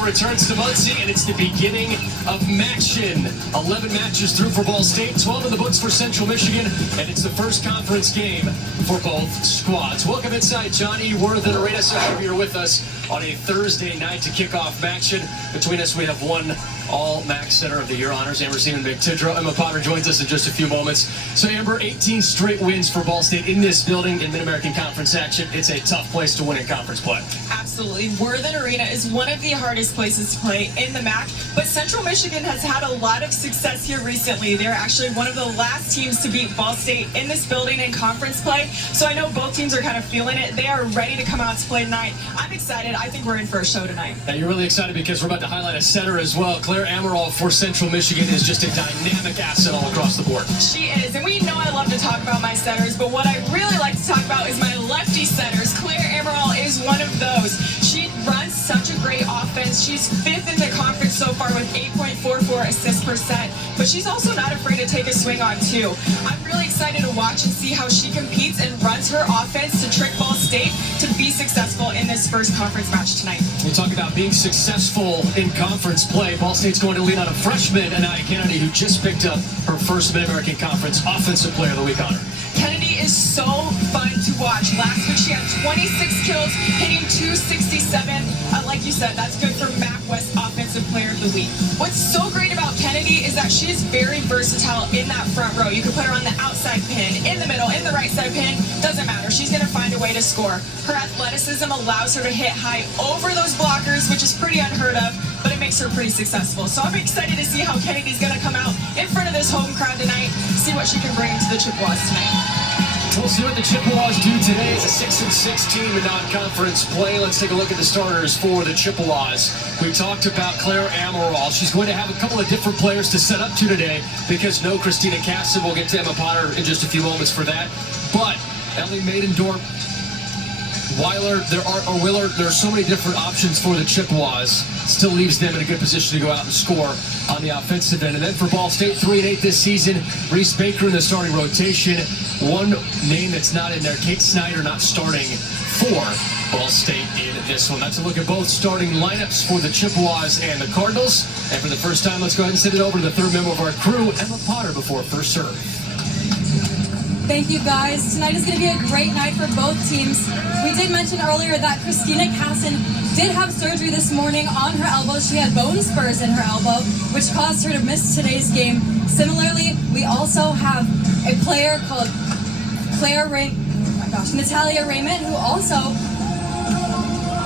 Iverson-Ammeraal returns to Muncie, and it's the beginning of action. 11 matches through for Ball State, 12 in the books for Central Michigan, and it's the first conference game for both squads. Welcome inside Johnny Worthen Arena. So happy you're with us on a Thursday night to kick off action. Between us, we have one All-MAC Center of the Year honors, Amber Seaman-McTidrow. Emma Potter joins us in just a few moments. So, Amber, 18 straight wins for Ball State in this building in Mid-American Conference action. It's a tough place to win in conference play. Absolutely. Worthen Arena is one of the hardest places to play in the MAC, but Central Michigan has had a lot of success here recently. They're actually one of the last teams to beat Ball State in this building in conference play, so I know both teams are kind of feeling it. They are ready to come out to play tonight. I'm excited. I think we're in for a show tonight. Now, you're really excited because we're about to highlight a setter as well. Iverson-Ammeraal for Central Michigan is just a dynamic asset all across the board. She is, and we know I love to talk about my setters, but what I really like to talk about is my lefty setters. Iverson-Ammeraal is one of those. She runs such a great offense. She's 5th in the conference so far with 8.44 assists per set, but she's also not afraid to take a swing on two. I'm really excited to watch and see how she competes and runs her offense to trick Ball State to be successful in this first conference match tonight. We talk about being successful in conference play. Ball State's going to lean on a freshman, Anaya Kennedy, who just picked up her first Mid-American Conference Offensive Player of the Week honor. Kennedy is so fun to watch. Last week she had 26 kills, hitting 267. Like you said, that's good for MAC West Offensive Player of the Week. What's so great about Kennedy is that she is very versatile in that front row. You can put her on the outside pin, in the middle, in the right side pin. Doesn't matter. She's going to find a way to score. Her athleticism allows her to hit high over those blockers, which is pretty unheard of, but it makes her pretty successful. So I'm excited to see how Kennedy's going to come out in front of this home crowd tonight, see what she can bring to the Chippewas tonight. We'll see what the Chippewas do today. It's a 6-6 team in non-conference play. Let's take a look at the starters for the Chippewas. We talked about Iverson-Ammeraal. She's going to have a couple of different players to set up to today because no Christina Casson. We'll get to Emma Potter in just a few moments for that. But Ellie Maidendorp, Weiler, Willard, there are so many different options for the Chippewas. Still leaves them in a good position to go out and score on the offensive end. And then for Ball State, 3-8 this season, Reese Baker in the starting rotation. One name that's not in there, Kate Snyder, not starting for Ball State in this one. That's a look at both starting lineups for the Chippewas and the Cardinals. And for the first time, let's go ahead and send it over to the third member of our crew, Emma Potter, before first serve. Thank you, guys. Tonight is going to be a great night for both teams. We did mention earlier that Christina Casson did have surgery this morning on her elbow. She had bone spurs in her elbow, which caused her to miss today's game. Similarly, we also have a player called Natalia Raymond, who also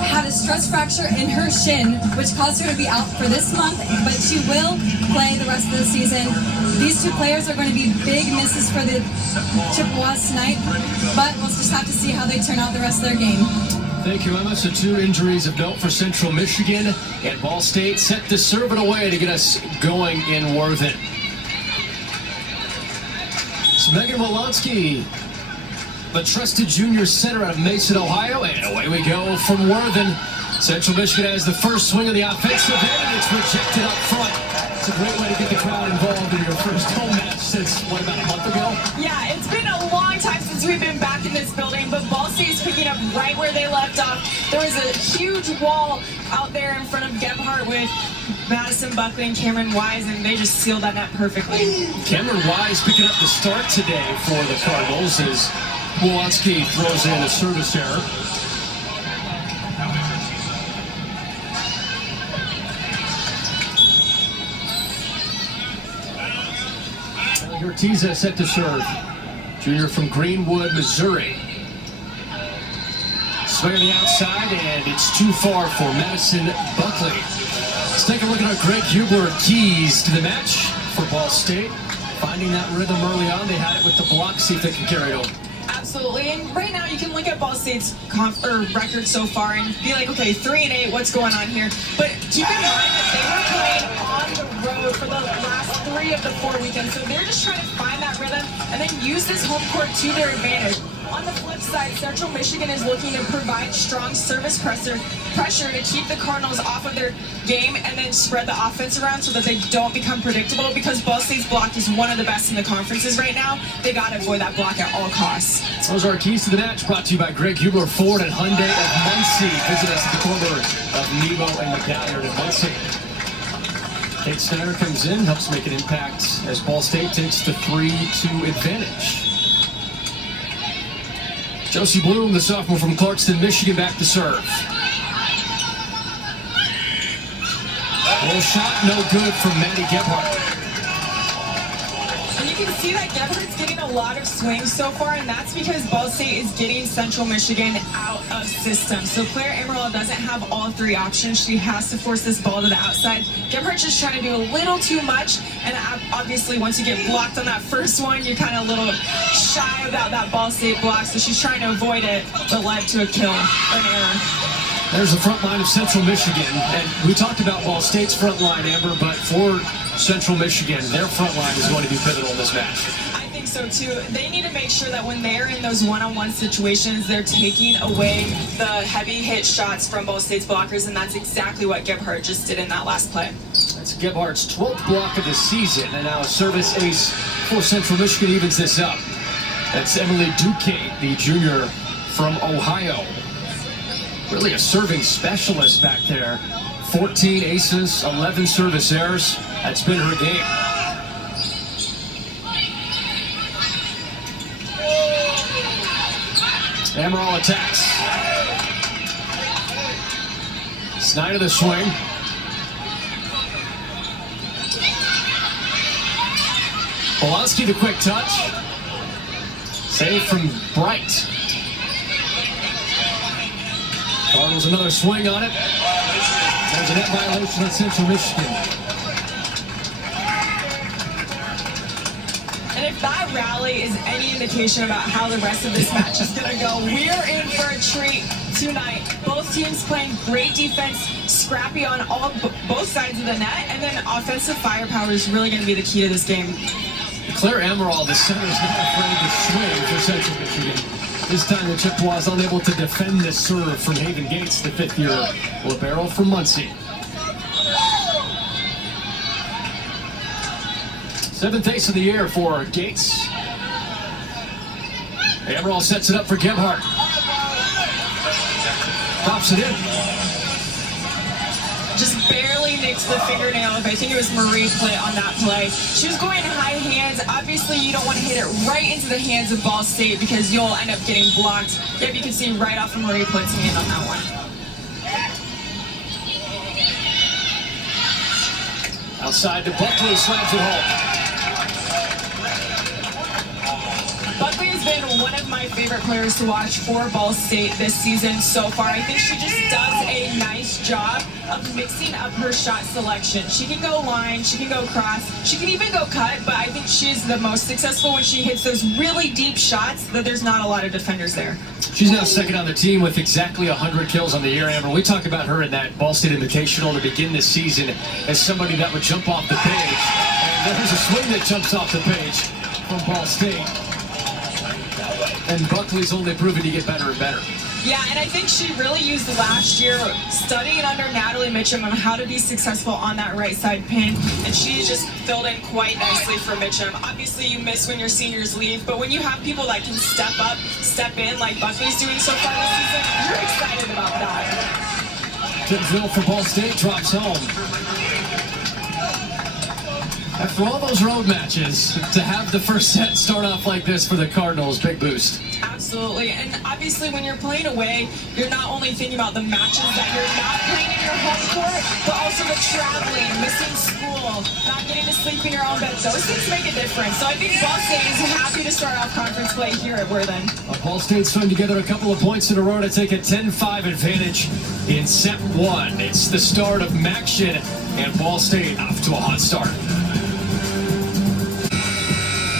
had a stress fracture in her shin, which caused her to be out for this month, but she will play the rest of the season. These two players are going to be big misses for the Chippewas tonight, but we'll just have to see how they turn out the rest of their game. Thank you, Emma. So 2 injuries of note for Central Michigan, and Ball State set to serve it away to get us going in Worthen. So Megan Wolonsky, the trusted junior center out of Mason, Ohio, and away we go from Worthen. Central Michigan has the first swing of the offensive end, and it's rejected up front. It's a great way to get the crowd involved in your first home match since, what, about a month ago? Yeah, it's been a long time since we've been back in this building, but Ball State's picking up right where they left off. There was a huge wall out there in front of Gebhardt with Madison Buckley and Cameron Wise, and they just sealed that net perfectly. Cameron Wise picking up the start today for the Cardinals as Wolonsky throws in a service error. Ortiz set to serve. Junior from Greenwood, Missouri. Swing on the outside, and it's too far for Madison Buckley. Let's take a look at our Greg Hubler keys to the match for Ball State. Finding that rhythm early on, they had it with the block, see if they can carry it over. Absolutely, and right now you can look at Ball State's record so far and be like, okay, 3-8, what's going on here? But keep in mind that they were playing on the road for the last 3 of the 4 weekends, so they're just trying to find that rhythm and then use this home court to their advantage. On the flip side, Central Michigan is looking to provide strong service pressure to keep the Cardinals off of their game and then spread the offense around so that they don't become predictable, because Ball State's block is one of the best in the conferences right now. They got to avoid that block at all costs. Those are our keys to the match, brought to you by Greg Hubler Ford and Hyundai of Muncie. Visit us at the corner of Nebo and McDowell in Muncie. Kate Snyder comes in, helps make an impact as Ball State takes the 3-2 advantage. Josie Bloom, the sophomore from Clarkston, Michigan, back to serve. Little shot, no good from Maddie Gebhardt. And you can see that Gebhardt's getting a lot of swings so far, and that's because Ball State is getting Central Michigan out of system. So Claire Amaral doesn't have all three options. She has to force this ball to the outside. Gebhardt's just trying to do a little too much, and obviously once you get blocked on that first one, you're kind of a little shy about that Ball State block, so she's trying to avoid it, but led to a kill or an error. There's the front line of Central Michigan, and we talked about Ball State's front line, Amber, but for Central Michigan, their front line is going to be pivotal in this match. I think so too. They need to make sure that when they're in those one-on-one situations, they're taking away the heavy hit shots from Ball State's blockers, and that's exactly what Gebhardt just did in that last play. That's Gebhardt's 12th block of the season, and now a service ace for Central Michigan evens this up. That's Emily Duquesne, the junior from Ohio. Really a serving specialist back there. 14 aces, 11 service errors. That's been her game. Ammeraal attacks. Snyder the swing. Polanski the quick touch. Save from Bright. Cardinals another swing on it. There's a net violation on Central Michigan. And if that rally is any indication about how the rest of this match is going to go, we're in for a treat tonight. Both teams playing great defense, scrappy on both sides of the net, and then offensive firepower is really going to be the key to this game. Claire Amaral, the center, is not afraid to swing for Central Michigan. This time the Chippewas unable to defend this serve from Haven Gates, the fifth-year libero from Muncie. Seventh ace of the year for Gates. Amaral sets it up for Gebhardt. Pops it in. Just barely nicked the fingernail of, I think it was Marie Plitt on that play. She was going high hands. Obviously, you don't want to hit it right into the hands of Ball State because you'll end up getting blocked. Yep, you can see right off of Marie Plitt's hand on that one. Outside to Buckley, slams it home. Buckley has been one of my favorite players to watch for Ball State this season so far. I think she just does a nice job of mixing up her shot selection. She can go line, she can go cross, she can even go cut, but I think she's the most successful when she hits those really deep shots that there's not a lot of defenders there. She's now second on the team with exactly 100 kills on the year, Amber. We talked about her in that Ball State Invitational to begin this season as somebody that would jump off the page. And there's a swing that jumps off the page from Ball State. And Buckley's only proven to get better and better. Yeah, and I think she really used last year studying under Natalie Mitchum on how to be successful on that right side pin, and she just filled in quite nicely for Mitchum. Obviously, you miss when your seniors leave, but when you have people that can step up, step in, like Buckley's doing so far this season, you're excited about that. Tinsville for Ball State drops home. After all those road matches, to have the first set start off like this for the Cardinals, big boost. Absolutely, and obviously when you're playing away, you're not only thinking about the matches that you're not playing in your home court, but also the traveling, missing school, not getting to sleep in your own bed. Those things make a difference. So I think Ball State is happy to start off conference play here at Worthen. Ball State's thrown together a couple of points in a row to take a 10-5 advantage in set one. It's the start of Maction, and Ball State off to a hot start.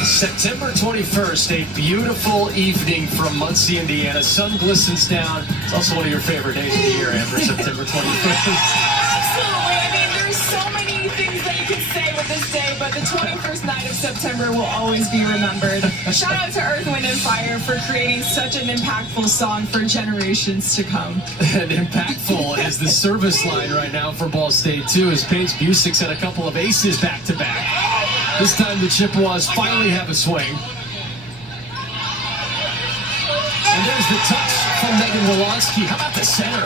September 21st, a beautiful evening from Muncie, Indiana. Sun glistens down. It's also one of your favorite days of the year, Amber, September 21st. Absolutely. I mean, there's so many things that you can say with this day, but the 21st night of September September will always be remembered. Shout out to Earth, Wind, and Fire for creating such an impactful song for generations to come. And impactful is the service line right now for Ball State, too, as Paige Busick's had a couple of aces back-to-back. This time the Chippewas finally have a swing. And there's the touch from Megan Wolonsky. How about the center?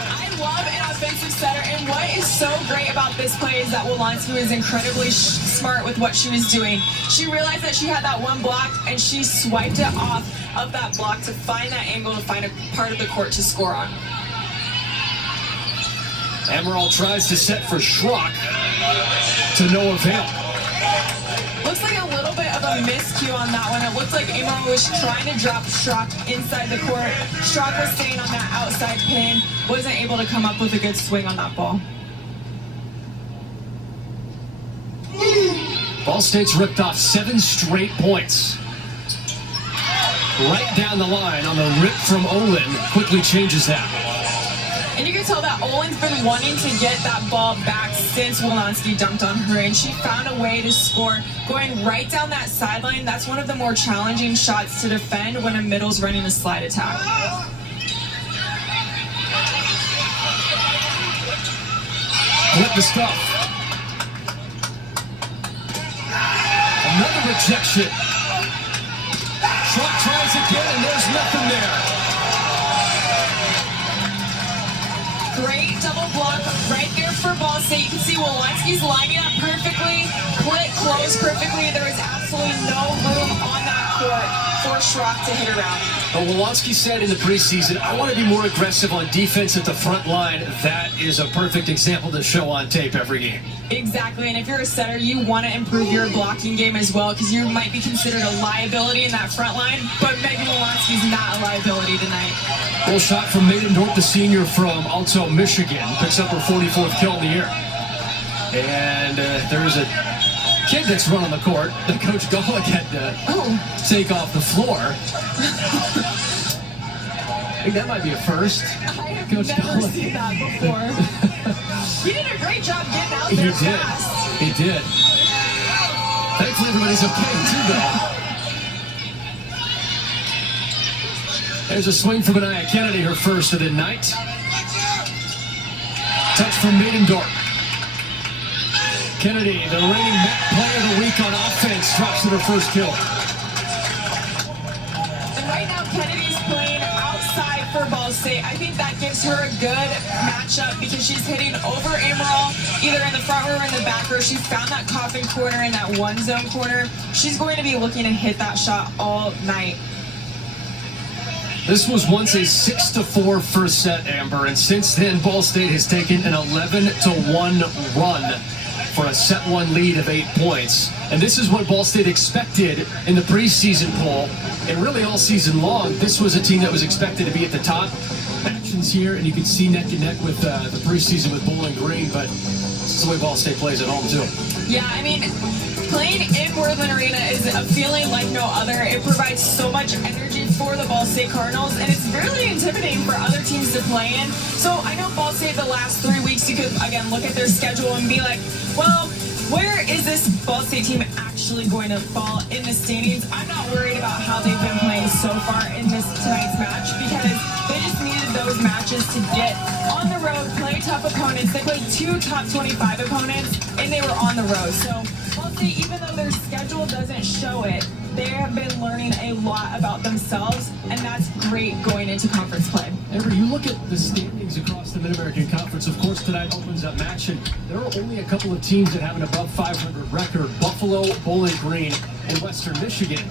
I love an offensive setter, and what is so great about this play is that Wolonsky was incredibly smart with what she was doing. She realized that she had that one block, and she swiped it off of that block to find that angle, to find a part of the court to score on. Ammeraal tries to set for Schrock, to no avail. Looks like a little bit of a miscue on that one. It looks like Ammeraal was trying to drop Schrock inside the court. Schrock was staying on that outside pin, wasn't able to come up with a good swing on that ball. Ball State's ripped off 7 straight points. Right down the line on the rip from Olin, quickly changes that. And you can tell that Olin's been wanting to get that ball back since Wolonsky dunked on her, and she found a way to score going right down that sideline. That's one of the more challenging shots to defend when a middle's running a slide attack. Flip the stuff. Another rejection. Schrock tries again, and there's nothing there. Great double block right there for Ball State. You can see Wolonsky's lining up perfectly, split close perfectly. There is absolutely no room on that court for Schrock to hit around. Well, Wolonsky said in the preseason, I want to be more aggressive on defense at the front line. That is a perfect example to show on tape every game. Exactly, and if you're a setter, you want to improve your blocking game as well, because you might be considered a liability in that front line, but Megan Wolonsky's not a liability tonight. Full shot from Maiden-Dorp, the senior from Alto, Michigan. Picks up her 44th kill in the year. And there's a kid that's run on the court that Coach Golick had to take off the floor. I think that might be a first. I have never seen that before. He did a great job getting out there fast. He did. Thankfully, everybody's okay, too, though. There's a swing from Anaya Kennedy, her first of the night. Touch from Maiden-Dorp. Kennedy, the reigning player of the week on offense, drops in her first kill. And right now, Kennedy's playing outside for Ball State. I think that gives her a good matchup because she's hitting over Ammeraal, either in the front row or in the back row. She found that coffin corner in that one zone corner. She's going to be looking to hit that shot all night. This was once a 6-4 first set, Amber, and since then, Ball State has taken an 11-1 run for a set one lead of 8 points. And this is what Ball State expected in the preseason poll, and really all season long. This was a team that was expected to be at the top. Actions here, and you can see neck and neck with the preseason with Bowling Green, but this is the way Ball State plays at home, too. Yeah, I mean, playing in Worthen Arena is a feeling like no other. It provides so much energy for the Ball State Cardinals, and it's really intimidating for other teams to play in. So I know Ball State the last 3 weeks, you could, again, look at their schedule and be like, well, where is this Ball State team actually going to fall in the standings? I'm not worried about how they've been playing so far in this tonight's match because they just needed those matches to get on the road, play tough opponents. They played 2 top 25 opponents, and they were on the road. So Ball State, even though their schedule doesn't show it, they have been learning a lot about themselves, and that's great going into conference play. Amber, you look at the standings across the Mid-American Conference. Of course, tonight opens up match, and there are only a couple of teams that have an above 500 record. Buffalo, Bowling Green, and Western Michigan.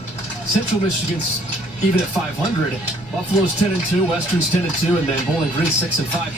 Central Michigan's even at 500. Buffalo's 10-2, Western's 10-2, and then Bowling Green 6-5.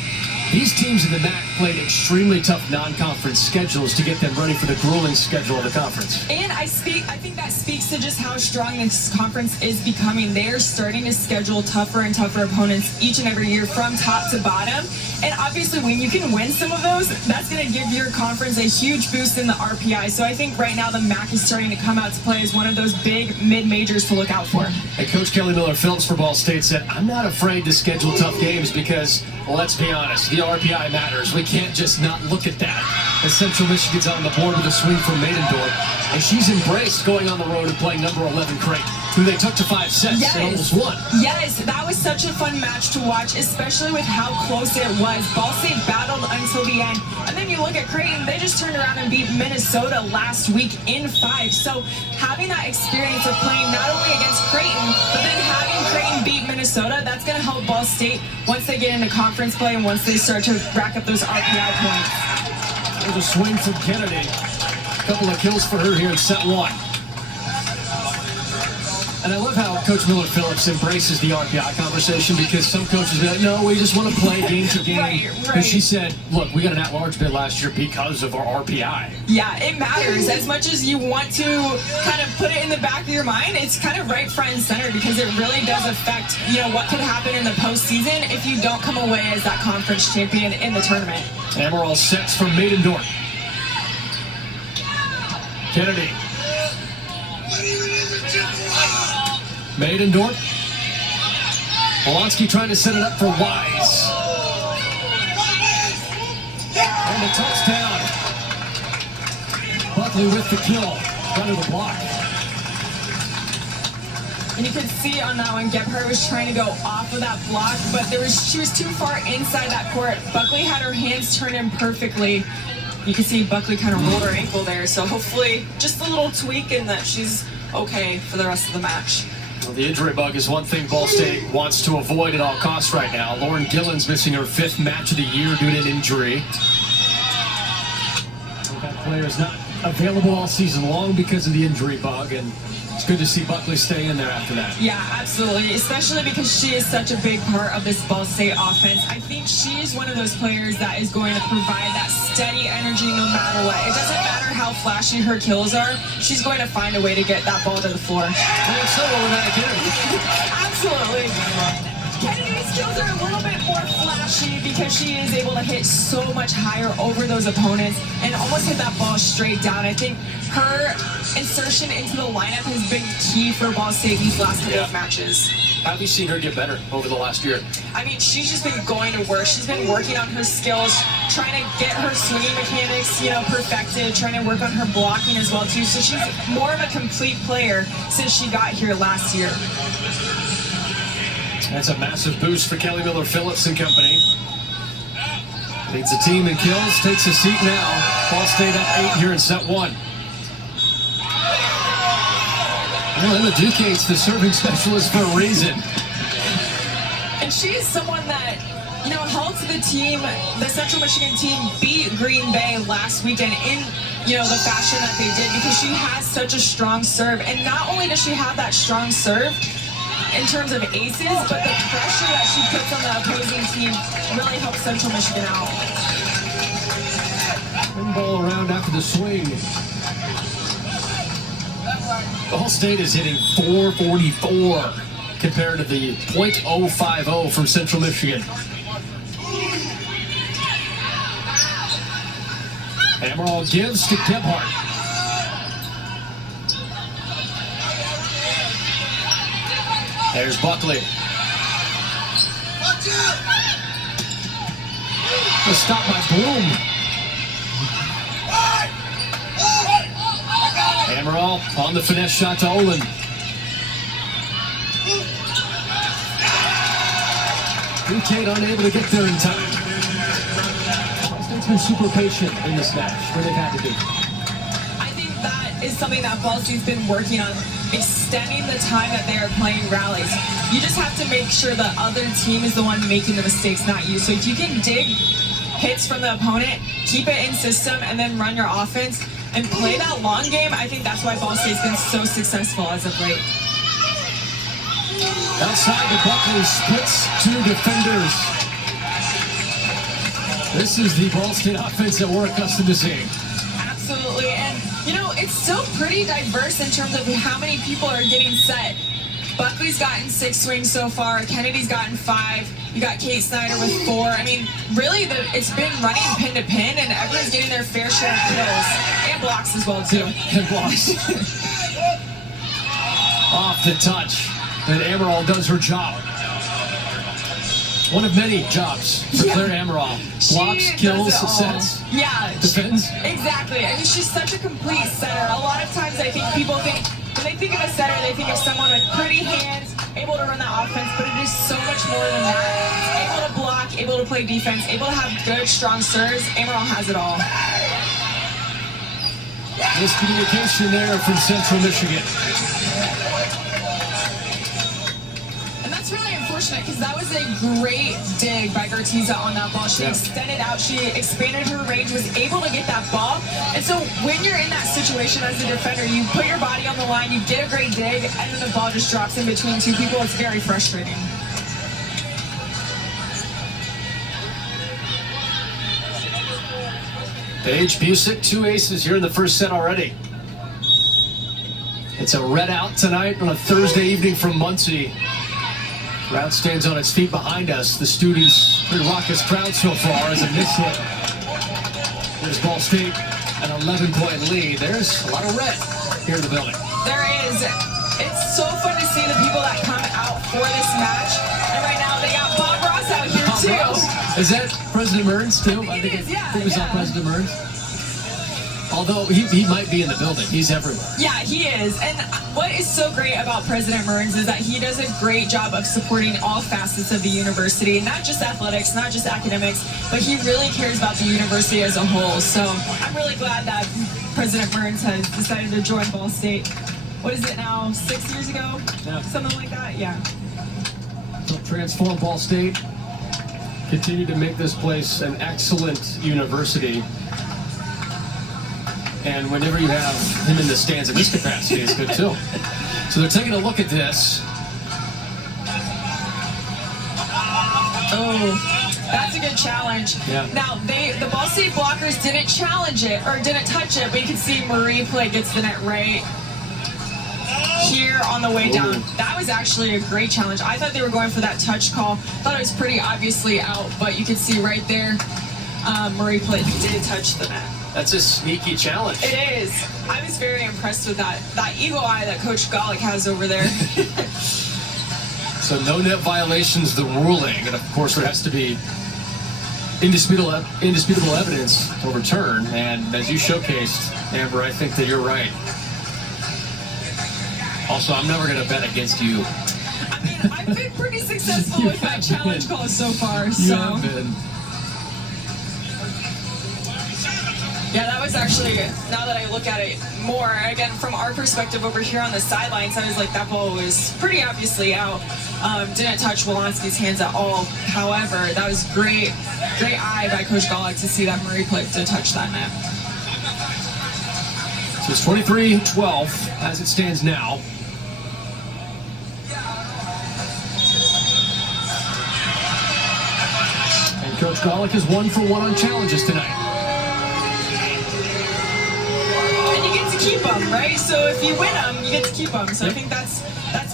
These teams in the MAC played extremely tough non-conference schedules to get them ready for the grueling schedule of the conference. And I think that speaks to just how strong this conference is becoming. They are starting to schedule tougher and tougher opponents each and every year from top to bottom. And obviously when you can win some of those, that's going to give your conference a huge boost in the RPI. So I think right now the MAC is starting to come out to play as one of those big mid-majors to look out for. And Coach Kelly Miller Phillips for Ball State said, I'm not afraid to schedule tough games because Well, let's be honest, the RPI matters. We can't just not look at that. As Central Michigan's on the board with a swing from Maidendorf, and she's embraced going on the road and playing number 11 Creighton, who they took to 5 sets and almost won. Yes, that was such a fun match to watch, especially with how close it was. Ball State battled until the end, and then you look at Creighton, they just turned around and beat Minnesota last week in 5. So having that experience of playing not only against Creighton, but then having Creighton beat Minnesota, that's going to help Ball State once they get into conference play and once they start to rack up those RPI points. There's a swing from Kennedy. A couple of kills for her here in set 1. And I love how Coach Miller-Phillips embraces the RPI conversation, because some coaches are like, no, we just want to play game to game. Right. And she said, look, we got an at-large bid last year because of our RPI. Yeah, it matters. As much as you want to kind of put it in the back of your mind, it's kind of right front and center, because it really does affect, what could happen in the postseason if you don't come away as that conference champion in the tournament. Ammeraal sets from Maidendorf. Kennedy. Maidendorf. Polonsky trying to set it up for Wise. And a touchdown. Buckley with the kill. Under the block. And you could see on that one, Gebhardt was trying to go off of that block, but she was too far inside that court. Buckley had her hands turned in perfectly. You can see Buckley kind of rolled her ankle there, so hopefully just a little tweak and that she's okay for the rest of the match. Well, the injury bug is one thing Ball State wants to avoid at all costs right now. Lauren Gillen's missing her 5th match of the year due to an injury. That player is not available all season long because of the injury bug, and it's good to see Buckley stay in there after that. Yeah, absolutely, especially because she is such a big part of this Ball State offense. I think she is one of those players that is going to provide that steady energy no matter what. It doesn't matter how flashy her kills are, she's going to find a way to get that ball to the floor. Well, so with that again. Absolutely. Kennedy's kills are a little bit more flashy because she is able to hit so much higher over those opponents and almost hit that ball straight down. I think her insertion into the lineup has been key for Ball State these last couple of matches. How have you seen her get better over the last year? I mean, she's just been going to work. She's been working on her skills, trying to get her swinging mechanics, perfected, trying to work on her blocking as well, too. So she's more of a complete player since she got here last year. That's a massive boost for Kelly Miller-Phillips and company. Leads the team in kills, takes a seat now. Ball State up 8 here in set 1. Well, Emma Duquesne's the serving specialist for a reason. And she is someone that, helped the team, the Central Michigan team, beat Green Bay last weekend in, the fashion that they did, because she has such a strong serve. And not only does she have that strong serve in terms of aces, but the pressure that she puts on the opposing team really helps Central Michigan out. One ball around after the swing. Ball State is hitting .444 compared to the .050 from Central Michigan. Ammeraal gives to Gebhardt. There's Buckley. Just stop by Bloom. Ammeraal on the finesse shot to Olin. Duquesne unable to get there in time. Ball State's been super patient in this match where they've had to be. I think that is something that Ball State's been working on, extending the time that they are playing rallies. You just have to make sure the other team is the one making the mistakes, not you. So if you can dig hits from the opponent, keep it in system, and then run your offense and play that long game, I think that's why Ball State's been so successful as of late. Outside the Buckley splits 2 defenders. This is the Ball State offense that we're accustomed to seeing. Absolutely, and it's still pretty diverse in terms of how many people are getting set. Buckley's gotten 6 swings so far. Kennedy's gotten 5. You got Kate Snyder with 4. I mean, really, it's been running pin to pin, and everyone's getting their fair share of kills and blocks as well, too. And blocks. Off the touch. And Ammeraal does her job. One of many jobs for Claire Ammeraal. Blocks, She kills, does it all. sets, Yeah. defends. Exactly. I mean, she's such a complete setter. A lot of times I think people think, when they think of a setter, they think of someone with pretty hands, able to run that offense, but it is so much more than that. Able to block, able to play defense, able to have good, strong serves. Ammeraal has it all. Miscommunication there from Central Michigan. And that's really unfortunate because that was a great dig by Gertiza on that ball. She extended out, she expanded her range, was able to get that ball. And so when you're in that situation as a defender, you put your body on the line, you get a great dig, and then the ball just drops in between two people. It's very frustrating. Paige Busick, 2 aces here in the first set already. It's a red out tonight on a Thursday evening from Muncie. Crowd stands on its feet behind us. The students, pretty raucous crowd so far as a miss hit. There's Ball State, an 11-point lead. There's a lot of red here in the building. There is. It's so fun to see the people that come out for this match. And right now they got Bob Ross out here Bob too. Ross? Is that President Mearns too? I think it is, yeah, I think we saw President Mearns. Although he might be in the building. He's everywhere. Yeah, he is. And what is so great about President Mearns is that he does a great job of supporting all facets of the university, not just athletics, not just academics, but he really cares about the university as a whole. So I'm really glad that President Mearns has decided to join Ball State. What is it now, 6 years ago? Yeah. Something like that, yeah. He'll transform Ball State, continue to make this place an excellent university. And whenever you have him in the stands in this capacity, it's good too. So they're taking a look at this. Oh, that's a good challenge. Yeah. Now, the Ball State blockers didn't challenge it, or didn't touch it, but you can see Marie play gets the net right here on the way down. That was actually a great challenge. I thought they were going for that touch call. Thought it was pretty obviously out, but you can see right there, Marie play did touch the net. That's a sneaky challenge. It is. I was very impressed with that eagle eye that Coach Golick has over there. So no net violations, the ruling, and of course there has to be indisputable evidence to overturn. And as you showcased, Amber, I think that you're right. Also, I'm never going to bet against you. I mean, I've been pretty successful with my challenge calls so far. So. You have been. Yeah, that was actually, now that I look at it more, again, from our perspective over here on the sidelines, I was like, that ball was pretty obviously out. Didn't touch Wolanski's hands at all. However, that was great eye by Coach Golick to see that Marie play to touch that net. So it's 23-12 as it stands now. And Coach Golick is 1 for 1 on challenges tonight. Keep them, right? So if you win them, you get to keep them. So I think that's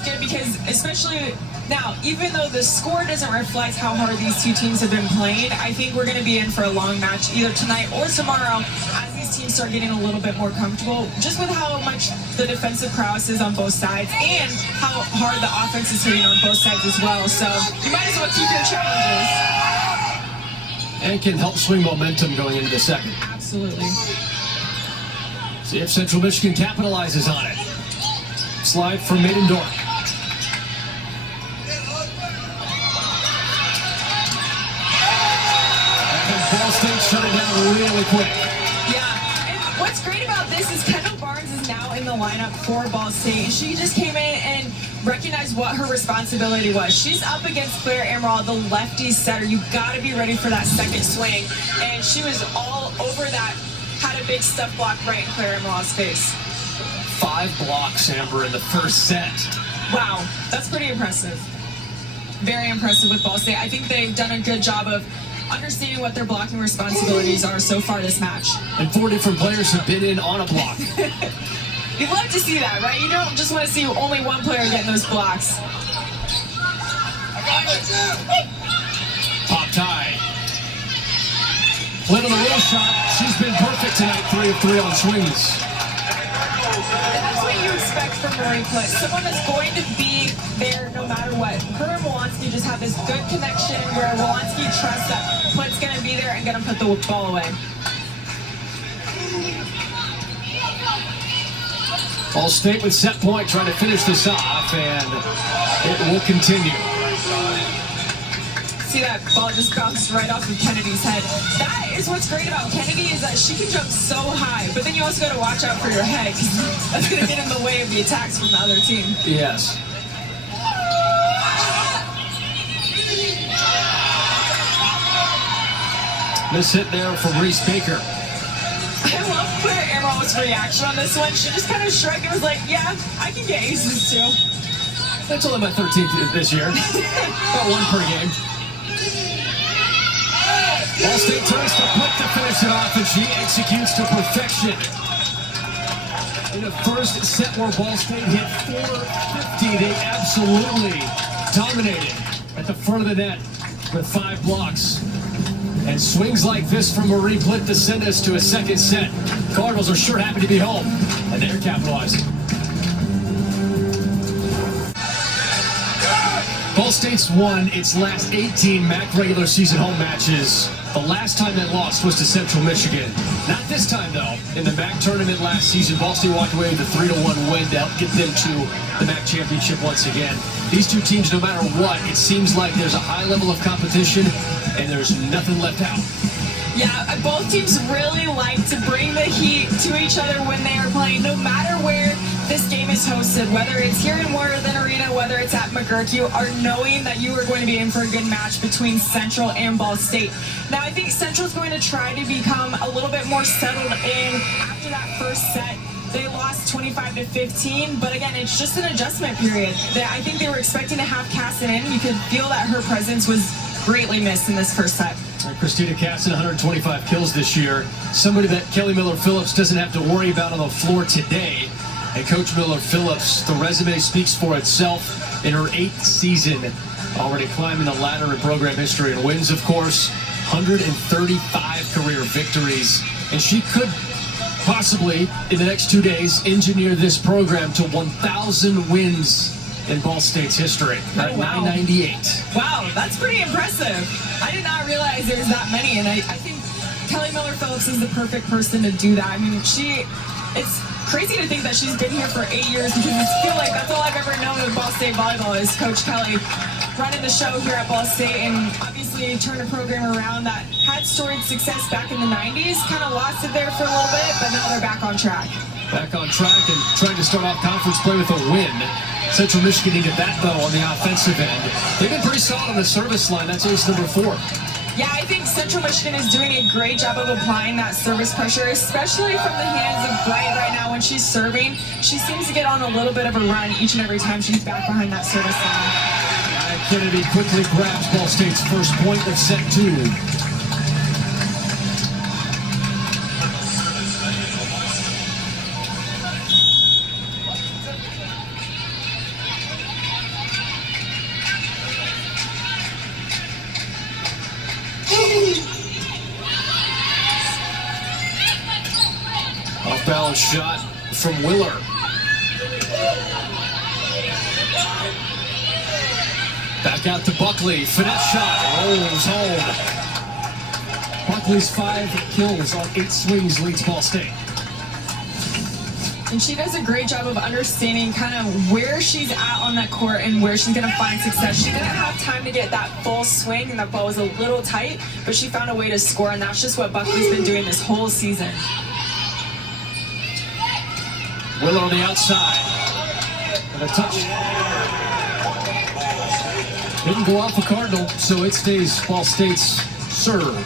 good because especially now, even though the score doesn't reflect how hard these two teams have been playing, I think we're going to be in for a long match either tonight or tomorrow as these teams start getting a little bit more comfortable just with how much the defensive prowess is on both sides and how hard the offense is hitting on both sides as well. So you might as well keep your challenges. And can help swing momentum going into the second. Absolutely. See if Central Michigan capitalizes on it. Slide from Maiden Dork. And Ball State shut it down really quick. Yeah, and what's great about this is Kendall Barnes is now in the lineup for Ball State. She just came in and recognized what her responsibility was. She's up against Claire Ammeraal, the lefty setter. You got to be ready for that second swing. And she was all over that. Had a big step block right in Claire Ammeral's face. 5 blocks, Amber, in the first set. Wow, that's pretty impressive. Very impressive with Ball State. I think they've done a good job of understanding what their blocking responsibilities are so far this match. And 4 different players have been in on a block. You love to see that, right? You don't just want to see only one player getting those blocks. Pop tie. Flynn on the roll shot. She's been perfect tonight, 3 of 3 on swings. And that's what you expect from Marie Plitt. Someone that's going to be there no matter what, her and Wolanski just have this good connection where Wolanski trusts that Putt's going to be there and going to put the ball away. Ball State with set point trying to finish this off, and it will continue. See that ball just bounced right off of Kennedy's head. That is what's great about Kennedy, is that she can jump so high, but then you also got to watch out for your head, because that's going to get in the way of the attacks from the other team. Yes. Miss hit there from Reese Baker. I love Iverson-Ammeraal reaction on this one. She just kind of shrugged and was like, yeah, I can get aces too. That's only my 13th this year. About one per game. Ball State turns to Putt to finish it off, and she executes to perfection. In the first set where Ball State hit 450, they absolutely dominated at the front of the net with 5 blocks. And swings like this from Marie Plitt to send us to a second set. Cardinals are sure happy to be home, and they're capitalizing. Ball State's won its last 18 MAC regular season home matches. The last time they lost was to Central Michigan. Not this time, though. In the MAC tournament last season, Ball State walked away with a 3-1 win to help get them to the MAC championship once again. These two teams, no matter what, it seems like there's a high level of competition, and there's nothing left out. Yeah, both teams really like to bring the heat to each other when they are playing, no matter where this game is hosted, whether it's here in Worthen Arena, whether it's at McGurk. You are knowing that you are going to be in for a good match between Central and Ball State. Now, I think Central's going to try to become a little bit more settled in after that first set. They lost 25-15, but again, it's just an adjustment period. I think they were expecting to have Casson in. You could feel that her presence was greatly missed in this first set. Christina Casson, 125 kills this year. Somebody that Kelly Miller-Phillips doesn't have to worry about on the floor today. And Coach Miller-Phillips, the resume speaks for itself in her 8th season, already climbing the ladder in program history, and wins, of course, 135 career victories. And she could possibly, in the next 2 days, engineer this program to 1,000 wins in Ball State's history at 998. Wow, that's pretty impressive. I did not realize there was that many, and I think Kelly Miller-Phillips is the perfect person to do that. I mean, it's crazy to think that she's been here for 8 years, because I feel like that's all I've ever known of Ball State volleyball is Coach Kelly running the show here at Ball State, and obviously turned a program around that had storied success back in the 90s, kind of lost it there for a little bit, but now they're back on track. Back on track and trying to start off conference play with a win. Central Michigan needed that, though, on the offensive end. They've been pretty solid on the service line. That's ace number 4. Yeah, I think Central Michigan is doing a great job of applying that service pressure, especially from the hands of Bright right now when she's serving. She seems to get on a little bit of a run each and every time she's back behind that service line. Kennedy quickly grabs Ball State's first point of set 2. Off-balance shot from Willer. Back out to Buckley. Finesse shot. Rolls home. Buckley's 5 kills on 8 swings leads Ball State. And she does a great job of understanding kind of where she's at on that court and where she's going to find success. She didn't have time to get that full swing, and that ball was a little tight, but she found a way to score, and that's just what Buckley's been doing this whole season. Willer on the outside. And a touch. Didn't go off a Cardinal, so it stays Ball State's serve.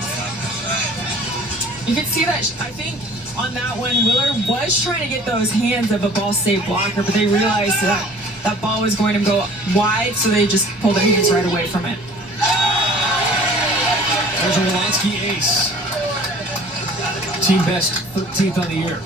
You can see that, I think, on that one, Willer was trying to get those hands of a Ball State blocker, but they realized that that ball was going to go wide, so they just pulled their hands right away from it. There's a Wolanski ace. Team best 13th on the year.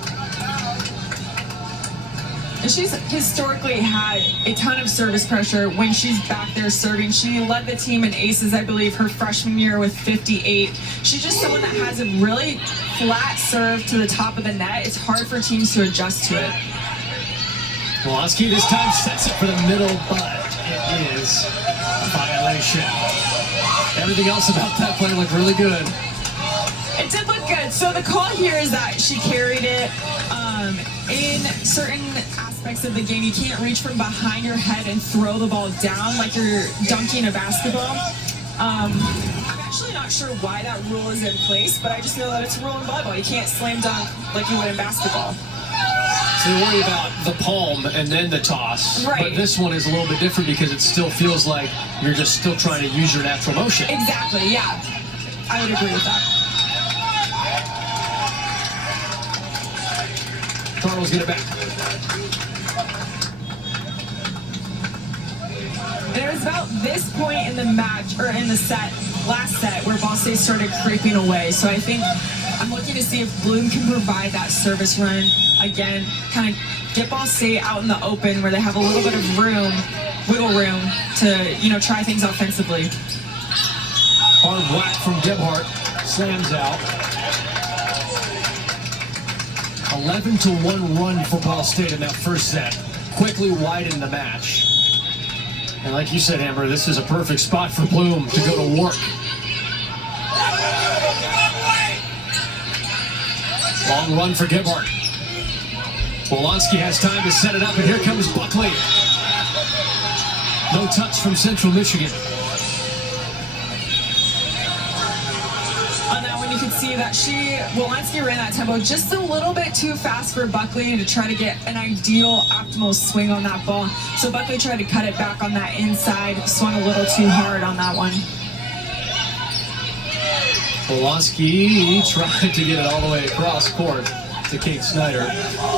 And she's historically had a ton of service pressure when she's back there serving. She led the team in aces, I believe, her freshman year with 58. She's just someone that has a really flat serve to the top of the net. It's hard for teams to adjust to it. Wolanski this time sets it for the middle, but It is a violation. Everything else about that play looked really good. It did look good. So the call here is that she carried it. In certain aspects of the game, you can't reach from behind your head and throw the ball down like you're dunking a basketball. I'm actually not sure why that rule is in place, but I just know that it's a rule in volleyball. You can't slam dunk like you would in basketball. So they worry about the palm and then the toss. Right. But this one is a little bit different because it still feels like you're just still trying to use your natural motion. Exactly, yeah. I would agree with that. Cardinals get it back. And it was about this point in the match, or in the last set, where Ball State started creeping away. So I think I'm looking to see if Bloom can provide that service run again, kind of get Ball State out in the open where they have a little bit of wiggle room to, try things offensively. Hard whack from Gebhardt, slams out. 11-1 run for Ball State in that first set. Quickly widened the match. And like you said, Amber, this is a perfect spot for Bloom to go to work. Long run for Gebhardt. Wolanski has time to set it up, and here comes Buckley. No touch from Central Michigan. On that one, you could see that Wolanski ran that tempo just a little bit too fast for Buckley to try to get an ideal, optimal swing on that ball. So Buckley tried to cut it back on that inside, swung a little too hard on that one. Wolanski tried to get it all the way across court to Kate Snyder.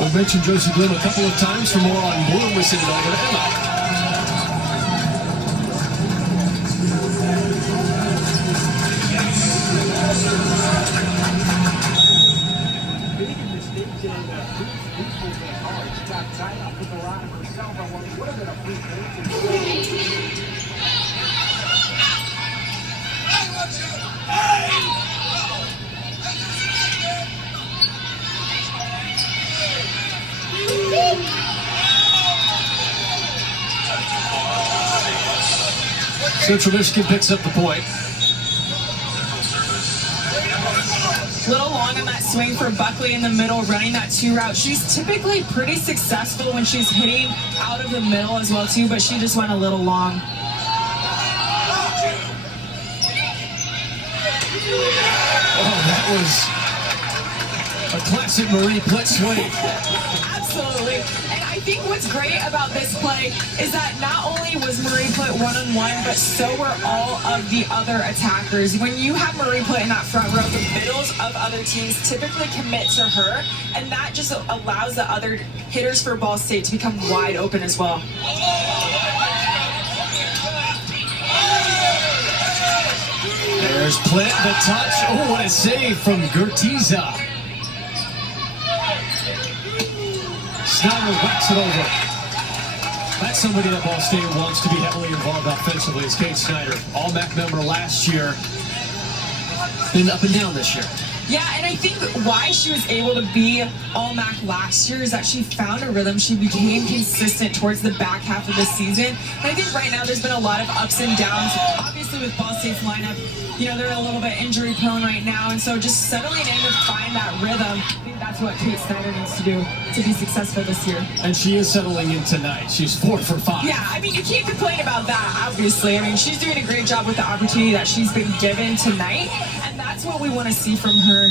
We've mentioned Josie Bloom a couple of times. For more on Bloom, we send it over to Emma. Central Michigan picks up the point. Little long on that swing for Buckley in the middle, running that two route. She's typically pretty successful when she's hitting out of the middle as well too, but she just went a little long. Oh, that was a classic Marie Plitt swing. Absolutely. And I think what's great about this play is that not only was Marie Plitt one-on-one, but so were all of the other attackers. When you have Marie Plitt in that front row, the middles of other teams typically commit to her, and that just allows the other hitters for Ball State to become wide open as well. There's Plitt, the touch. Oh, what a save from Gertiza. Snyder whacks it over. That's somebody that Ball State wants to be heavily involved offensively. It's Kate Snyder, All-MAC member last year. Been up and down this year. Yeah, and I think why she was able to be All-MAC last year is that she found a rhythm. She became consistent towards the back half of the season. And I think right now there's been a lot of ups and downs. Obviously with Ball State's lineup, they're a little bit injury prone right now. And so just settling in to find that rhythm, I think that's what Kate Snyder needs to do to be successful this year. And she is settling in tonight. She's 4 for 5. Yeah, you can't complain about that, obviously. She's doing a great job with the opportunity that she's been given tonight. And that's what we want to see from her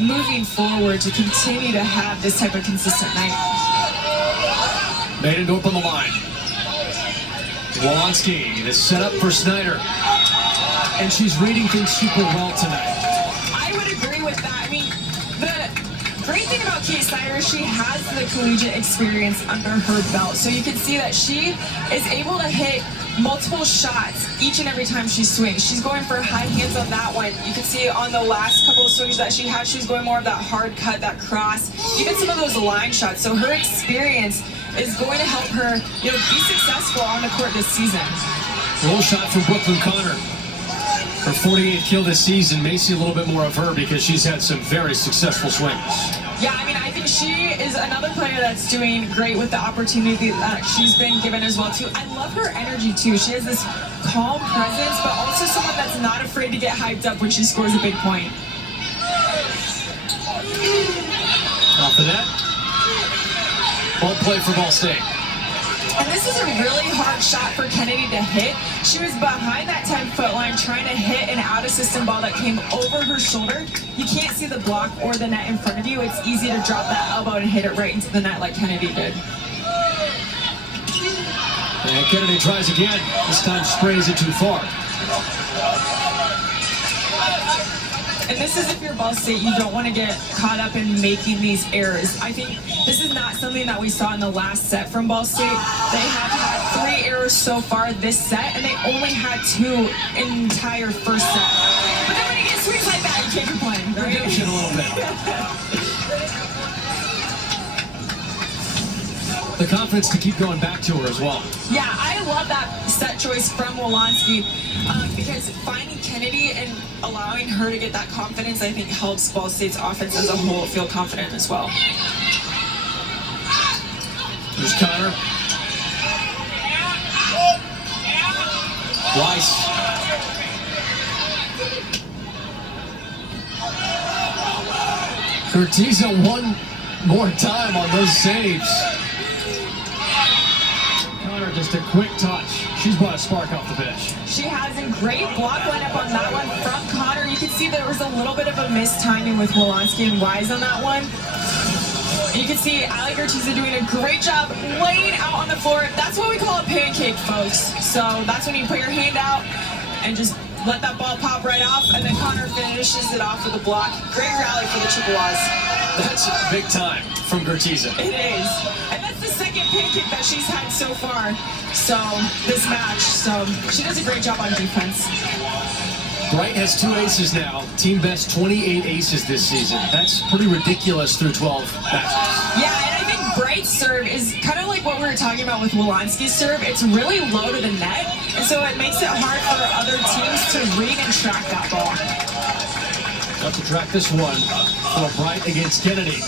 moving forward, to continue to have this type of consistent night. Maiden up on the line. Wolanski, the setup for Snyder. And she's reading things super well tonight. I would agree with that. The great thing about Kate Snyder is she has the collegiate experience under her belt. So you can see that she is able to hit multiple shots each and every time she swings. She's going for high hands on that one. You can see on the last couple of swings that she had, she's going more of that hard cut, that cross, even some of those line shots. So her experience is going to help her, be successful on the court this season. Roll shot from Brooklyn Connor. Her 48th kill this season may see a little bit more of her because she's had some very successful swings. Yeah, I mean, I think she is another player that's doing great with the opportunity that she's been given as well, too. I love her energy, too. She has this calm presence, but also someone that's not afraid to get hyped up when she scores a big point. Off the net. Ball play for Ball State. And this is a really hard shot for Kennedy to hit. She was behind that 10-foot line trying to hit an out-of-system ball that came over her shoulder. You can't see the block or the net in front of you. It's easy to drop that elbow and hit it right into the net like Kennedy did. And Kennedy tries again. This time sprays it too far. And this is if you're Ball State, you don't want to get caught up in making these errors. I think this is not something that we saw in the last set from Ball State. They have had 3 errors so far this set, and they only had 2 in entire first set. But then when you get swings like that, you can't complain, right? Redemption a little bit. The confidence to keep going back to her as well. Yeah, I love that set choice from Wolanski because finding Kennedy and allowing her to get that confidence, I think, helps Ball State's offense as a whole feel confident as well. Here's Connor. Weiss. Curtiza one more time on those saves. Connor, just a quick touch. She's brought a spark off the bench. She has a great block lineup on that one from Connor. You can see there was a little bit of a mistiming with Wolanski and Wise on that one. You can see Ali Curtiza doing a great job laying out on the floor. That's what we call a pancake, folks. So that's when you put your hand out and just let that ball pop right off, and then Connor finishes it off with a block. Great rally for the Chippewas. That's big time from Curtiza. It is. And that's the second pancake that she's had so far. So this match. So she does a great job on defense. Bright has 2 aces now. Team best 28 aces this season. That's pretty ridiculous through 12 matches. Yeah, and I think Bright's serve is kind of like what we were talking about with Wolanski's serve. It's really low to the net, and so it makes it hard for other teams to read and track that ball. Have to track this one for Bright against Kennedy.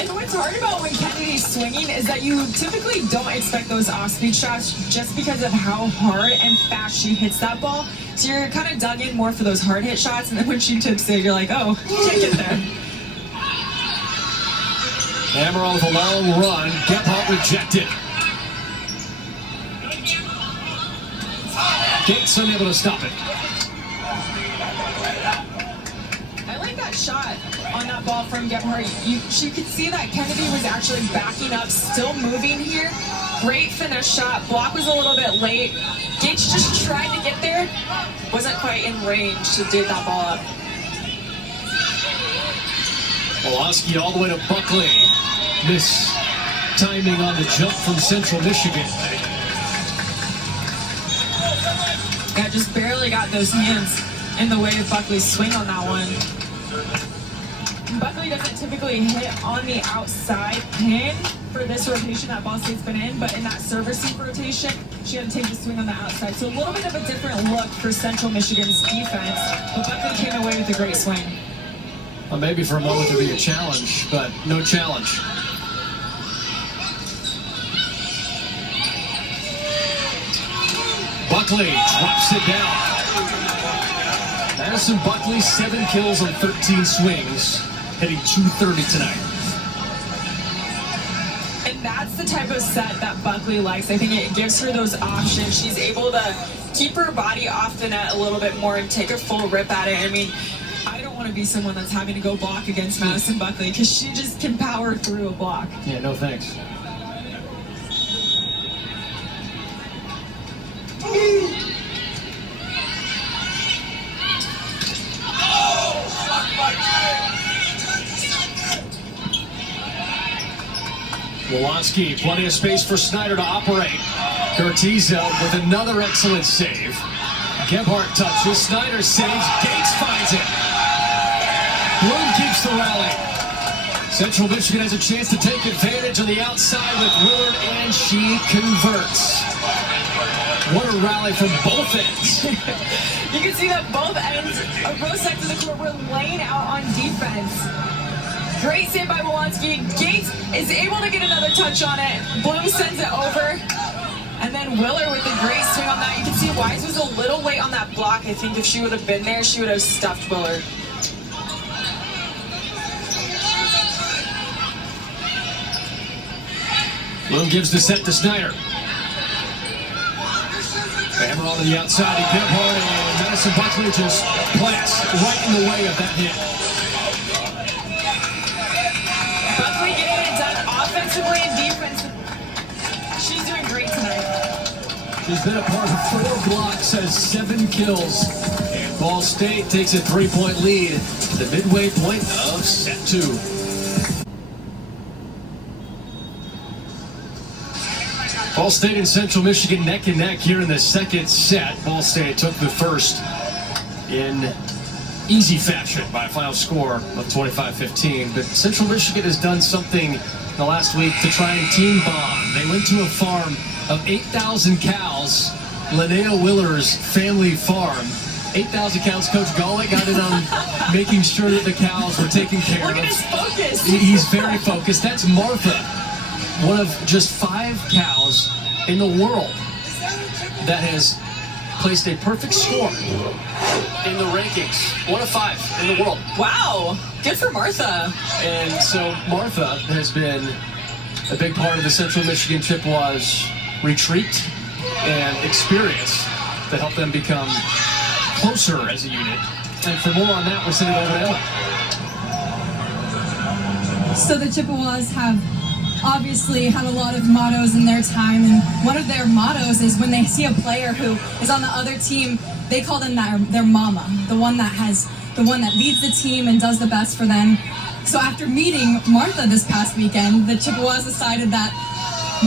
And what's hard about when Kennedy's swinging is that you typically don't expect those off-speed shots just because of how hard and fast she hits that ball. So you're kind of dug in more for those hard hit shots, and then when she tips it, you're like, oh, can't get there. Ammeraal with a long run. Gebhardt rejected. Gates unable to stop it. I like that shot on that ball from Gebhardt. She could see that Kennedy was actually backing up, still moving here. Great finesse shot. Block was a little bit late. Gates just tried to get there. Wasn't quite in range to dig that ball up. Wolanski all the way to Buckley. Miss timing on the jump from Central Michigan. Yeah, just barely got those hands in the way of Buckley's swing on that one. Buckley doesn't typically hit on the outside pin for this rotation that Ball State's been in, but in that service rotation, she had to take the swing on the outside. So a little bit of a different look for Central Michigan's defense, but Buckley came away with a great swing. Well, maybe for a moment to be a challenge, but no challenge. Buckley drops it down. Madison Buckley, 7 kills on 13 swings, hitting .230 tonight. And that's the type of set that Buckley likes. I think it gives her those options. She's able to keep her body off the net a little bit more and take a full rip at it. I mean, I don't want to be someone that's having to go block against Madison Buckley because she just can power through a block. Yeah, no thanks. Wolanski, plenty of space for Snyder to operate. Curtiza with another excellent save. Gebhardt touches, Snyder saves, Gates finds it. Bloom keeps the rally. Central Michigan has a chance to take advantage on the outside with Willard, and she converts. What a rally from both ends. You can see that both sides of the court were laying out on defense. offense. Great save by Wolanski. Gates is able to get another touch on it. Bloom sends it over. And then Willer with a great swing on that. You can see Wise was a little late on that block. I think if she would have been there, she would have stuffed Willer. Bloom gives the set to Snyder. Ammeraal to the outside, he hit hard, and Madison Buckley just plants right in the way of that hit. Buckley getting it done offensively and defensively. She's doing great tonight. She's been a part of 4 blocks, has 7 kills. And Ball State takes a 3-point lead to the midway point of set 2. Ball State and Central Michigan neck and neck here in the second set. Ball State took the first in easy fashion by a final score of 25-15. But Central Michigan has done something in the last week to try and team bond. They went to a farm of 8,000 cows, Linnea Willer's family farm. 8,000 cows. Coach Golick got it on making sure that the cows were taken care of. Look at his focus. He's very focused. That's Martha, one of just 5 cows in the world that has placed a perfect score in the rankings. 1 of 5 in the world. Wow, good for Martha. And so Martha has been a big part of the Central Michigan Chippewas retreat and experience to help them become closer as a unit. And for more on that, we're sending over to Emma. So the Chippewas have obviously had a lot of mottos in their time, and one of their mottos is when they see a player who is on the other team, they call them their mama, the one that leads the team and does the best for them. So after meeting Martha this past weekend, the Chippewas decided that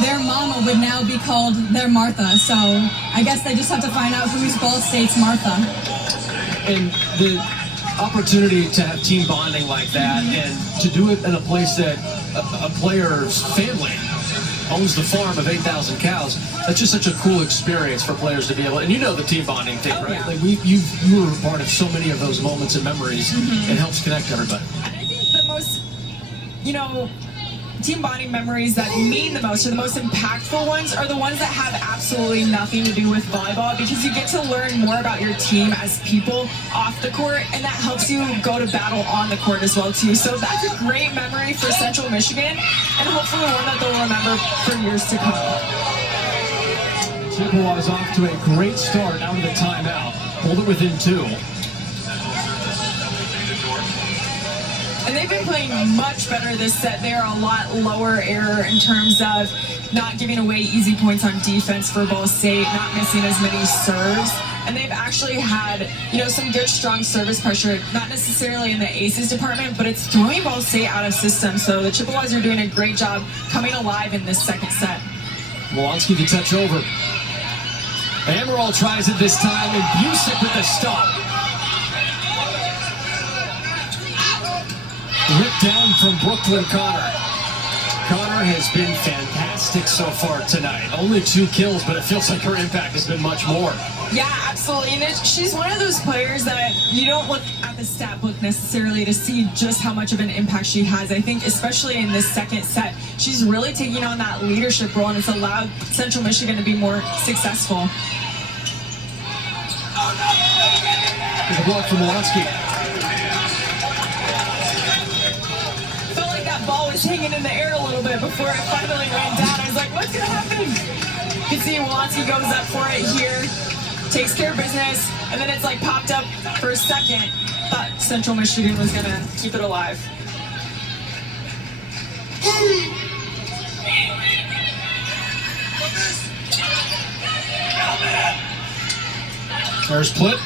their mama would now be called their Martha. So I guess they just have to find out who's Ball State's Martha. And the opportunity to have team bonding like that, and to do it in a place that a player's family owns the farm of 8,000 cows, that's just such a cool experience for players to be able, and you know the team bonding thing, right? Yeah. Like you were a part of so many of those moments and memories. It helps connect everybody. And I think the most, team bonding memories that mean the most, or the most impactful ones, are the ones that have absolutely nothing to do with volleyball, because you get to learn more about your team as people off the court, and that helps you go to battle on the court as well too. So that's a great memory for Central Michigan, and hopefully one that they'll remember for years to come. Chippewas off to a great start out of the timeout. Hold it within 2. And they've been playing much better this set. They are a lot lower error in terms of not giving away easy points on defense for Ball State, not missing as many serves. And they've actually had, some good, strong service pressure, not necessarily in the aces department, but it's throwing Ball State out of system. So the Chippewas are doing a great job coming alive in this second set. Wolanski to touch over. Ammeraal tries it this time, and Busick with the stop. Ripped down from Brooklyn Connor. Connor has been fantastic so far tonight. Only 2 kills, but it feels like her impact has been much more. Yeah, absolutely. And she's one of those players that you don't look at the stat book necessarily to see just how much of an impact she has. I think especially in this second set, she's really taking on that leadership role, and it's allowed Central Michigan to be more successful. There's a block from Wolanski. Ball was hanging in the air a little bit before it finally ran down. I was like, what's going to happen? You can see Wolanski goes up for it here, takes care of business, and then it's like popped up for a second. Thought Central Michigan was going to keep it alive. There's Plitt.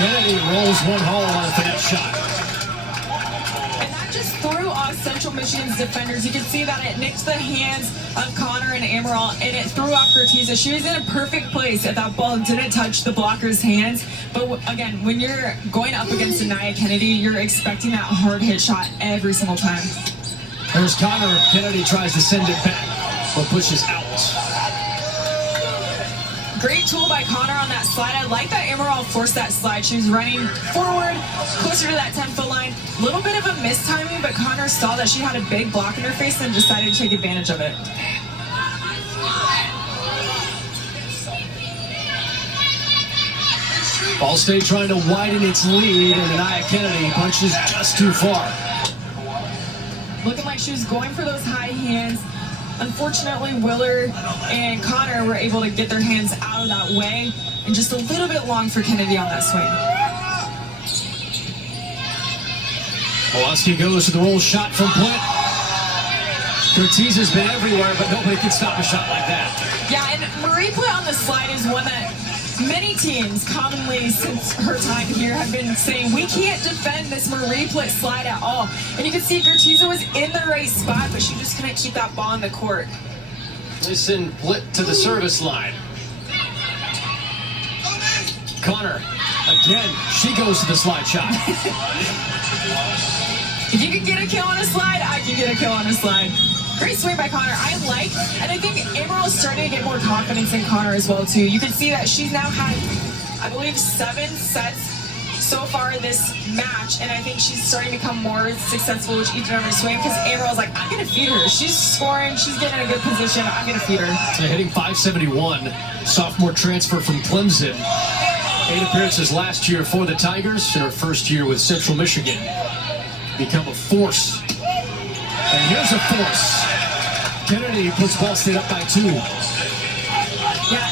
Kennedy rolls one hole on a finesse shot. And that just threw off Central Michigan's defenders. You can see that it nicked the hands of Connor and Ammeraal, and it threw off Corteza. She was in a perfect place if that ball didn't touch the blocker's hands. But again, when you're going up against Anaya Kennedy, you're expecting that hard hit shot every single time. There's Connor. Kennedy tries to send it back, but pushes out. Great tool by Connor on that slide. I like that Ammeraal forced that slide. She was running forward, closer to that 10-foot line. A little bit of a mistiming, but Connor saw that she had a big block in her face and decided to take advantage of it. Ball State trying to widen its lead, and Anaya Kennedy punches just too far. Looking like she was going for those high hands. Unfortunately, Willard and Connor were able to get their hands out of that way, and just a little bit long for Kennedy on that swing. Wolanski goes to the roll shot from Plitt. Curtiz has been everywhere, but nobody can stop a shot like that. Yeah, and Marie Plitt on the slide is one that many teams, commonly since her time here, have been saying, we can't defend this Marie Plitt slide at all. And you can see Curtiz was in the right spot, but she just couldn't keep that ball in the court. Listen, Plitt to the service line. Connor, again, she goes to the slide shot. If you can get a kill on a slide, I can get a kill on a slide. Great swing by Connor. And I think Ammeraal is starting to get more confidence in Connor as well, too. You can see that she's now had, I believe, 7 sets so far this match, and I think she's starting to become more successful with each and every swing because Ammeraal's like, I'm going to feed her. She's scoring. She's getting in a good position. I'm going to feed her. So hitting .571, sophomore transfer from Clemson. 8 appearances last year for the Tigers in her first year with Central Michigan. Become a force. And here's a force. Kennedy puts Ball State up by 2. Yeah,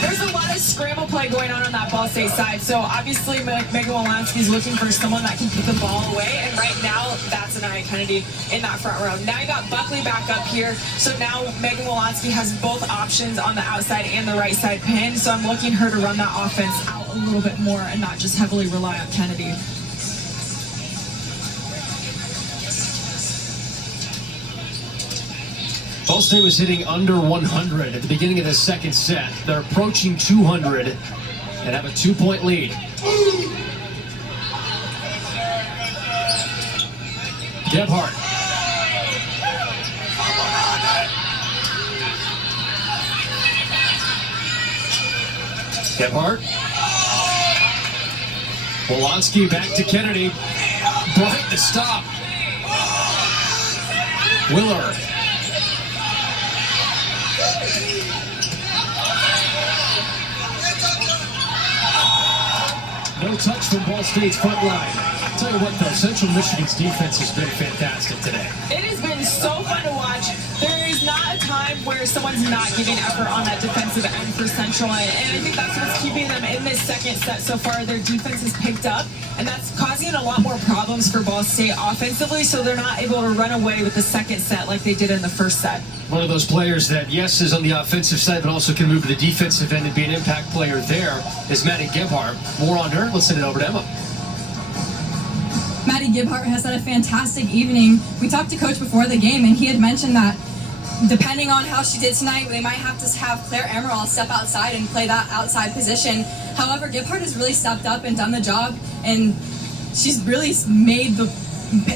there's a lot of scramble play going on that Ball State side. So obviously Megan Wolanski is looking for someone that can put the ball away. And right now, that's Anaya Kennedy in that front row. Now you got Buckley back up here. So now Megan Wolanski has both options on the outside and the right side pin. So I'm looking her to run that offense out a little bit more and not just heavily rely on Kennedy. Ball State was hitting under 100 at the beginning of the second set. They're approaching 200 and have a 2-point lead. Gebhardt. Gebhardt. Wolanski back to Kennedy. Bright to stop. Willard. No touch from Ball State's front line. I'll tell you what though, Central Michigan's defense has been fantastic today. It has been so fun to watch. There is not a time where someone's not giving effort on that defensive end for Central, and I think that's what's keeping them in this second set so far. Their defense has picked up, and that's causing a lot more problems for Ball State offensively, so they're not able to run away with the second set like they did in the first set. One of those players that, yes, is on the offensive side, but also can move to the defensive end and be an impact player there is Maddie Gebhardt. More on her. Let's send it over to Emma. Maddie Gebhardt has had a fantastic evening. We talked to Coach before the game, and he had mentioned that depending on how she did tonight, they might have to have Claire Ammeraal step outside and play that outside position. However, Gebhardt has really stepped up and done the job, and she's really made the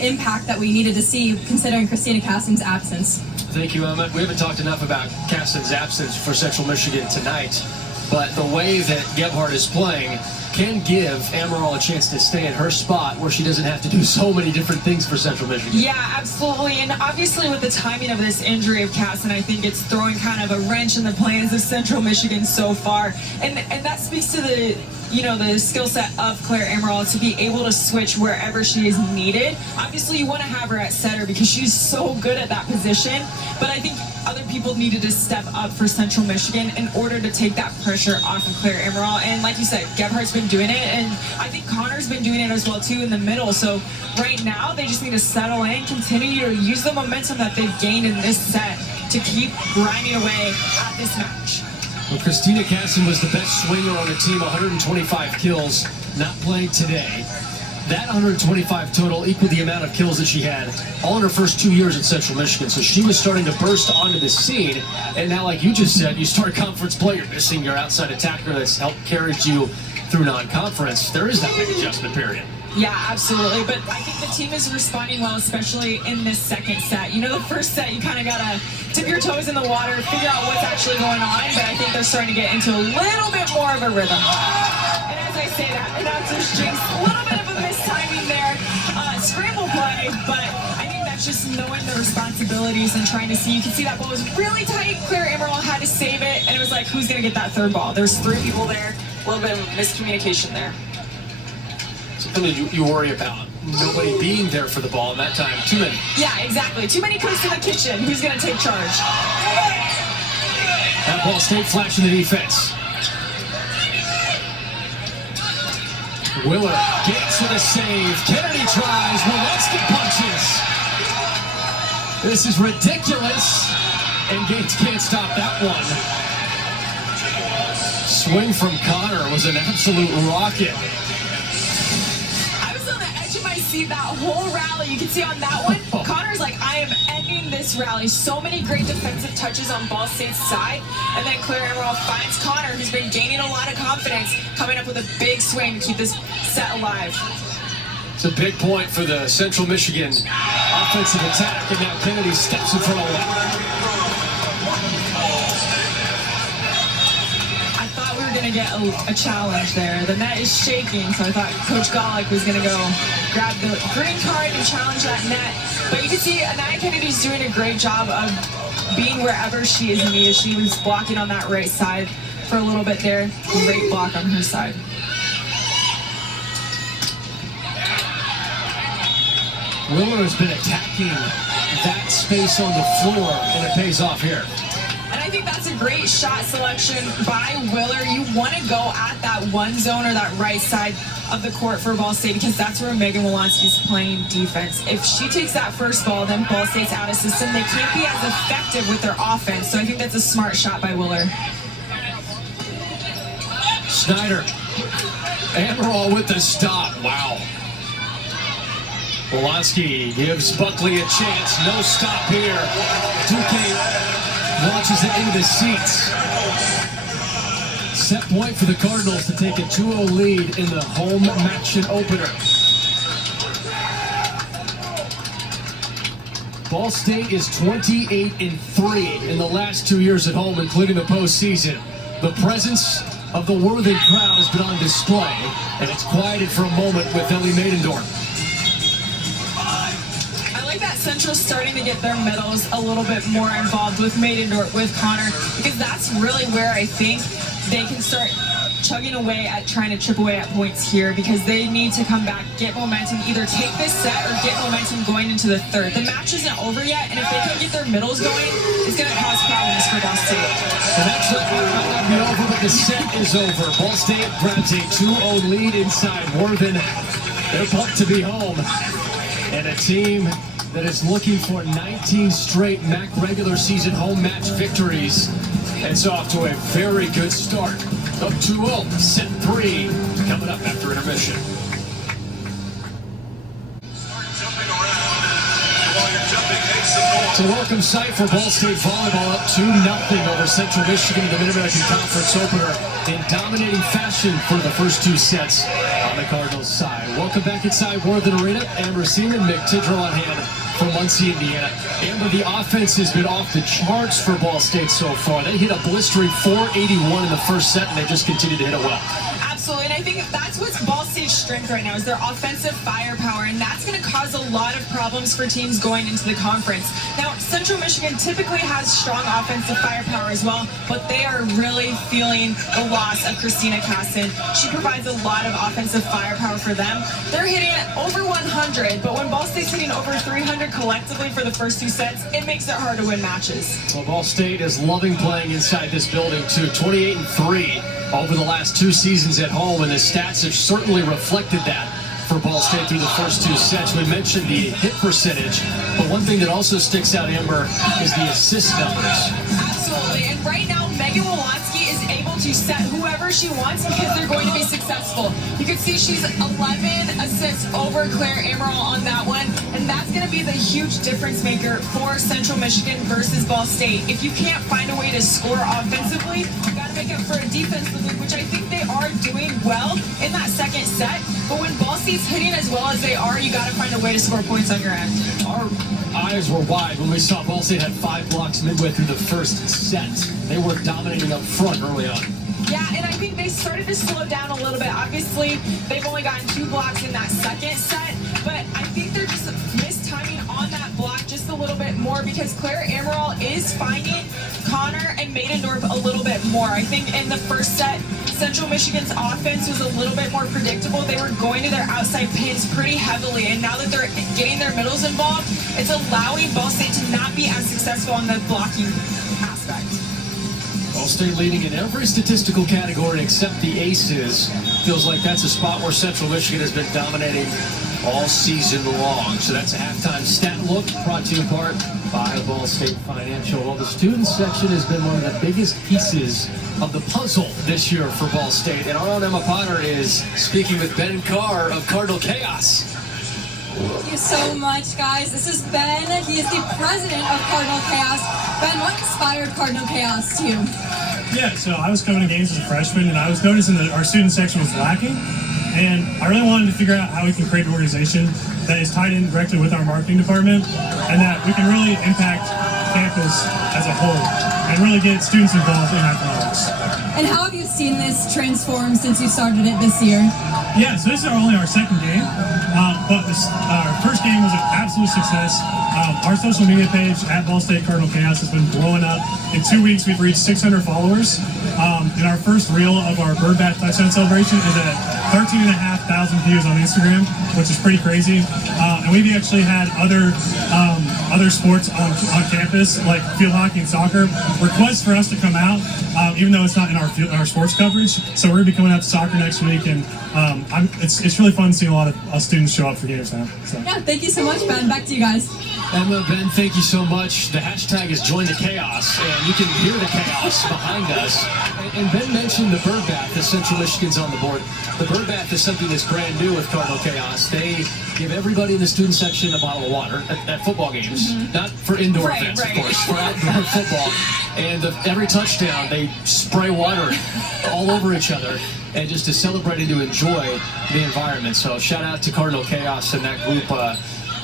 impact that we needed to see considering Christina Caston's absence. Thank you, Emma. We haven't talked enough about Caston's absence for Central Michigan tonight, but the way that Gebhardt is playing can give Ammeraal a chance to stay in her spot where she doesn't have to do so many different things for Central Michigan. Yeah, absolutely. And obviously with the timing of this injury of Caston, I think it's throwing kind of a wrench in the plans of Central Michigan so far. And that speaks to the the skill set of Claire Ammeraal to be able to switch wherever she is needed. Obviously, you want to have her at setter because she's so good at that position. But I think other people needed to step up for Central Michigan in order to take that pressure off of Claire Ammeraal. And like you said, Gebhardt's been doing it, and I think Connor's been doing it as well too in the middle. So right now, they just need to settle in, continue to use the momentum that they've gained in this set to keep grinding away at this match. Well, Christina Caston was the best swinger on the team, 125 kills, not playing today. That 125 total equaled the amount of kills that she had all in her first 2 years at Central Michigan. So she was starting to burst onto the scene. And now, like you just said, you start a conference play, you're missing your outside attacker that's helped carry you through non-conference. There is that big adjustment period. Yeah, absolutely. But I think the team is responding well, especially in this second set. You know, the first set, you kind of got to dip your toes in the water, figure out what's actually going on. But I think they're starting to get into a little bit more of a rhythm. And as I say that, announcers jinx, a little bit of a mistiming there. Scramble play, but I think that's just knowing the responsibilities and trying to see. You can see that ball was really tight. Claire Ammeraal had to save it, and it was like, who's going to get that third ball? There's 3 people there. A little bit of miscommunication there. Something you worry about. Nobody being there for the ball in that time. Too many. Yeah, exactly. Too many cooks in the kitchen. Who's going to take charge? That Ball State flashing the defense. Willer gets with a save. Kennedy tries. Walensky punches. This is ridiculous. And Gates can't stop that one. Swing from Connor was an absolute rocket. See that whole rally, you can see on that one, Connor's like, I am ending this rally. So many great defensive touches on Ball State's side, and then Claire Ammeraal finds Connor, who's been gaining a lot of confidence, coming up with a big swing to keep this set alive. It's a big point for the Central Michigan offensive attack, and now Kennedy steps in front of one. Going to get a challenge there. The net is shaking, so I thought Coach Golick was going to go grab the green card and challenge that net. But you can see Anaya Kennedy's doing a great job of being wherever she is needed. She was blocking on that right side for a little bit there. Great block on her side. Willer has been attacking that space on the floor, and it pays off here. I think that's a great shot selection by Willer. You want to go at that one zone or that right side of the court for Ball State because that's where Megan Walensky's playing defense. If she takes that first ball, then Ball State's out of system. They can't be as effective with their offense. So I think that's a smart shot by Willer. Snyder. Ammeraal with the stop. Wow. Walensky gives Buckley a chance. No stop here. Duque launches it into the seats. Set point for the Cardinals to take a 2-0 lead in the home match opener. Ball State is 28-3 in the last 2 years at home, including the postseason. The presence of the Worthing crowd has been on display, and it's quieted for a moment with Ellie Maidendorf. Central's starting to get their medals a little bit more involved with Maidendorf, with Connor, because that's really where I think they can start chugging away at trying to chip away at points here because they need to come back, get momentum, either take this set or get momentum going into the third. The match isn't over yet, and if they can't get their middles going, it's going to cause problems for Ball State. The next set might not be over, but the set is over. Ball State grabs a 2-0 lead inside Worthing. They're pumped to be home. And a team that is looking for 19 straight MAC regular season home match victories. It's off to a very good start. Up 2-0, set 3, coming up after intermission. It's a welcome sight for Ball State volleyball, up 2-0 over Central Michigan in the Mid-American Conference opener in dominating fashion for the first 2 sets on the Cardinals side. Welcome back inside Worthing Arena. Amber Seaman, Mick Tidrow on hand from Muncie, Indiana. Amber, the offense has been off the charts for Ball State so far. They hit a blistering 481 in the first set, and they just continue to hit it well. Absolutely, and I think that's what's Ball State's strength right now is their offensive firepower, and that's going to cause a lot of problems for teams going into the conference. Now, Central Michigan typically has strong offensive firepower as well, but they are really feeling the loss of Christina Casson. She provides a lot of offensive firepower for them. They're hitting over 100, but when Ball State's hitting over 300 collectively for the first 2 sets, it makes it hard to win matches. Well, Ball State is loving playing inside this building, too. 28-3. Over the last 2 seasons at home, and the stats have certainly reflected that for Ball State through the first 2 sets. We mentioned the hit percentage, but one thing that also sticks out, Amber, is the assist numbers. Absolutely, and right now, Megan Walensky is able to set whoever she wants because they're going to be successful. You can see she's 11 assists over Claire Ammeraal on that one, and that's going to be the huge difference maker for Central Michigan versus Ball State. If you can't find a way to score offensively, you got to make up for a defensive loop, which I think they are doing well in that second set. But when Ball State's hitting as well as they are, you got to find a way to score points on your end. Our eyes were wide when we saw Ball State had 5 blocks midway through the first set. They were dominating up front early on. Yeah, and I think they started to slow down a little bit. Obviously, they've only gotten 2 blocks in that second set, but I think they're just mistiming on that block just a little bit more because Iverson-Ammeraal is finding Connor and Maidendorf a little bit more. I think in the first set, Central Michigan's offense was a little bit more predictable. They were going to their outside pins pretty heavily, and now that they're getting their middles involved, it's allowing Ball State to not be as successful on the blocking aspect. Ball State leading in every statistical category except the aces. Feels like that's a spot where Central Michigan has been dominating all season long. So that's a halftime stat look brought to you in part by Ball State Financial. Well, the student section has been one of the biggest pieces of the puzzle this year for Ball State. And our own Emma Potter is speaking with Ben Carr of Cardinal Chaos. Thank you so much, guys. This is Ben. He is the president of Cardinal Chaos. Ben, what inspired Cardinal Chaos to you? Yeah, so I was coming to games as a freshman, and I was noticing that our student section was lacking. And I really wanted to figure out how we can create an organization that is tied in directly with our marketing department and that we can really impact campus as a whole and really get students involved in athletics. And how have you seen this transform since you started it this year? Yeah, so this is only our second game, but our first game was an absolute success. Our social media page at Ball State Cardinal Chaos has been blowing up. In 2 weeks, we've reached 600 followers. And our first reel of our bird bath touchdown celebration is at 13,500 views on Instagram, which is pretty crazy. And we've actually had other sports on campus, like field hockey and soccer, request for us to come out, even though it's not in our sports coverage. So we're going to be coming out to soccer next week, and it's really fun seeing a lot of students show up for games now. So. Yeah, thank you so much, Ben. Back to you guys. Emma, Ben, thank you so much. The hashtag is Join the Chaos, and you can hear the chaos behind us. And Ben mentioned the bird bath as Central Michigan's on the board. The bird bath is something that's brand new with Cardinal Chaos. They give everybody in the student section a bottle of water at football games. Not for indoor events, of course, for outdoor football. And every touchdown, they spray water all over each other, and just to celebrate and to enjoy the environment. So shout out to Cardinal Chaos and that group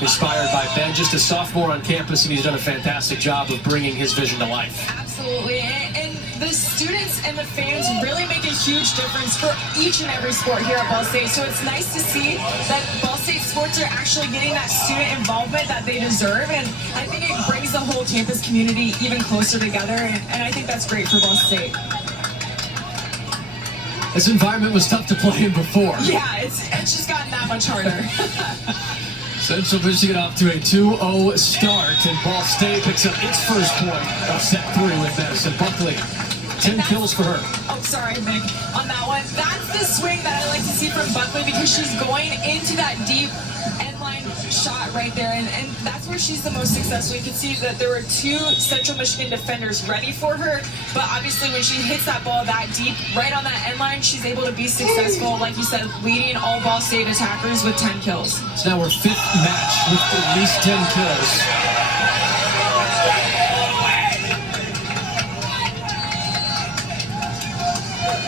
inspired by Ben, just a sophomore on campus, and he's done a fantastic job of bringing his vision to life. Absolutely, and the students and the fans really make a huge difference for each and every sport here at Ball State. So it's nice to see that Ball State sports are actually getting that student involvement that they deserve, and I think it brings the whole campus community even closer together, and I think that's great for Ball State. This environment was tough to play in before. Yeah, it's just gotten that much harder. Central Michigan off to a 2-0 start, and Ball State picks up its first point of set 3 with Madison Buckley. 10 kills for her. Oh, sorry, Mick. On that one, that's the swing that I like to see from Buckley because she's going into that deep end line shot right there, and that's where she's the most successful. You can see that there were 2 Central Michigan defenders ready for her, but obviously when she hits that ball that deep, right on that end line, she's able to be successful, like you said, leading all Ball State attackers with 10 kills. So now we're 5th match with at least 10 kills.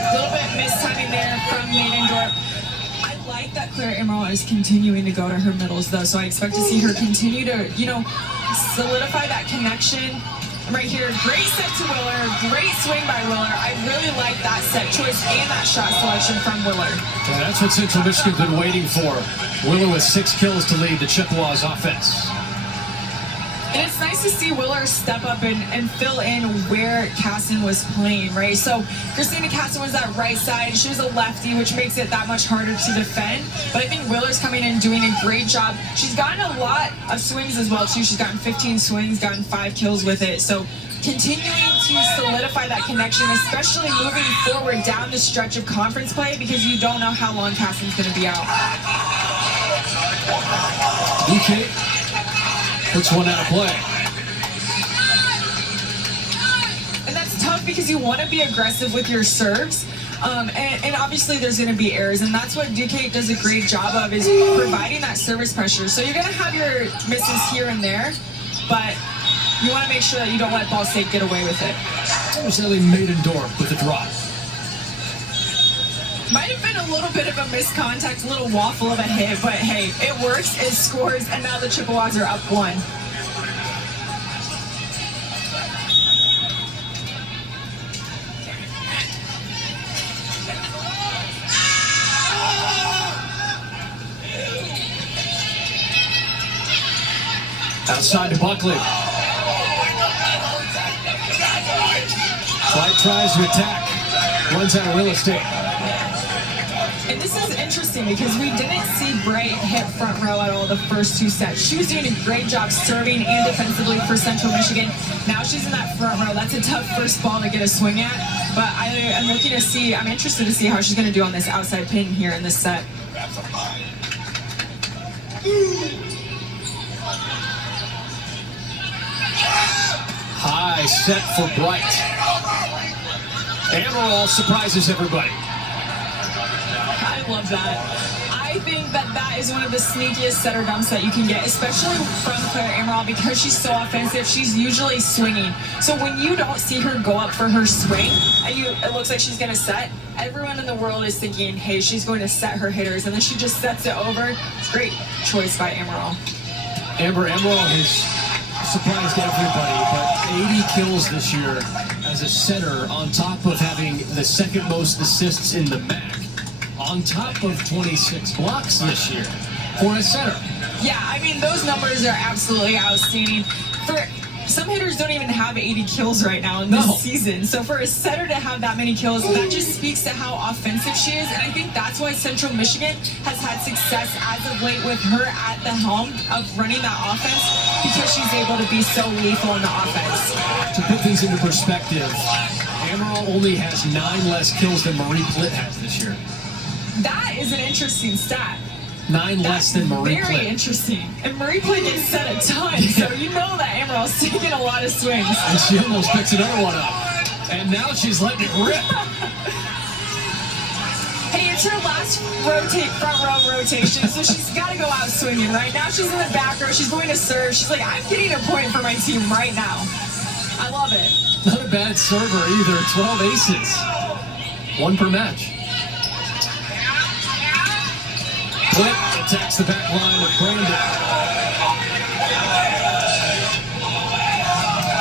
A little bit mistiming there from Maidendorf. I like that Iverson-Ammeraal is continuing to go to her middles, though, so I expect to see her continue to, solidify that connection. Right here, great set to Willer, great swing by Willer. I really like that set choice and that shot selection from Willer. Yeah, that's what Central Michigan's been waiting for. Willer with 6 kills to lead the Chippewas offense. And it's nice to see Willer step up and fill in where Casson was playing, right? So Christina Casson was that right side. She was a lefty, which makes it that much harder to defend. But I think Willer's coming in and doing a great job. She's gotten a lot of swings as well, too. She's gotten 15 swings, gotten 5 kills with it. So continuing to solidify that connection, especially moving forward down the stretch of conference play, because you don't know how long Casson's going to be out. DK puts one out of play. And that's tough because you want to be aggressive with your serves. And obviously there's going to be errors, and that's what Duque does a great job of, is providing that service pressure. So you're going to have your misses here and there, but you want to make sure that you don't let Ball State get away with it. There's Ellie Maidendorf with the drop. Might have been a little bit of a miscontact, a little waffle of a hit, but hey, it works, it scores, and now the Chippewas are up 1. Outside to Buckley. White tries to attack. Runs out of real estate. And this is interesting because we didn't see Bright hit front row at all the first 2 sets. She was doing a great job serving and defensively for Central Michigan. Now she's in that front row. That's a tough first ball to get a swing at. But I'm interested to see how she's going to do on this outside pin here in this set. High set for Bright. Ammeraal surprises everybody. I love that. I think that is one of the sneakiest setter dumps that you can get, especially from Claire Ammeraal because she's so offensive. She's usually swinging. So when you don't see her go up for her swing, and it looks like she's going to set, everyone in the world is thinking, hey, she's going to set her hitters, and then she just sets it over. Great choice by Ammeraal. Ammeraal has surprised everybody, but 80 kills this year as a setter on top of having the second most assists in the MAC, on top of 26 blocks this year for a setter. Yeah, I mean, those numbers are absolutely outstanding. Some hitters don't even have 80 kills right now in this season. So for a setter to have that many kills, that just speaks to how offensive she is. And I think that's why Central Michigan has had success as of late with her at the helm of running that offense because she's able to be so lethal in the offense. To put things into perspective, Ammeraal only has 9 less kills than Marie Plitt has this year. That is an interesting stat. 9 less than Marie Plitt. Very interesting. And Marie Plitt gets set a ton, so you know that Ammeraal is taking a lot of swings. And she almost picks another one up. And now she's letting it rip. Hey, it's her last front row rotation, so she's got to go out swinging. Right now she's in the back row. She's going to serve. She's like, I'm getting a point for my team right now. I love it. Not a bad server either. 12 aces. 1 per match. Plitt attacks the back line of Brandon.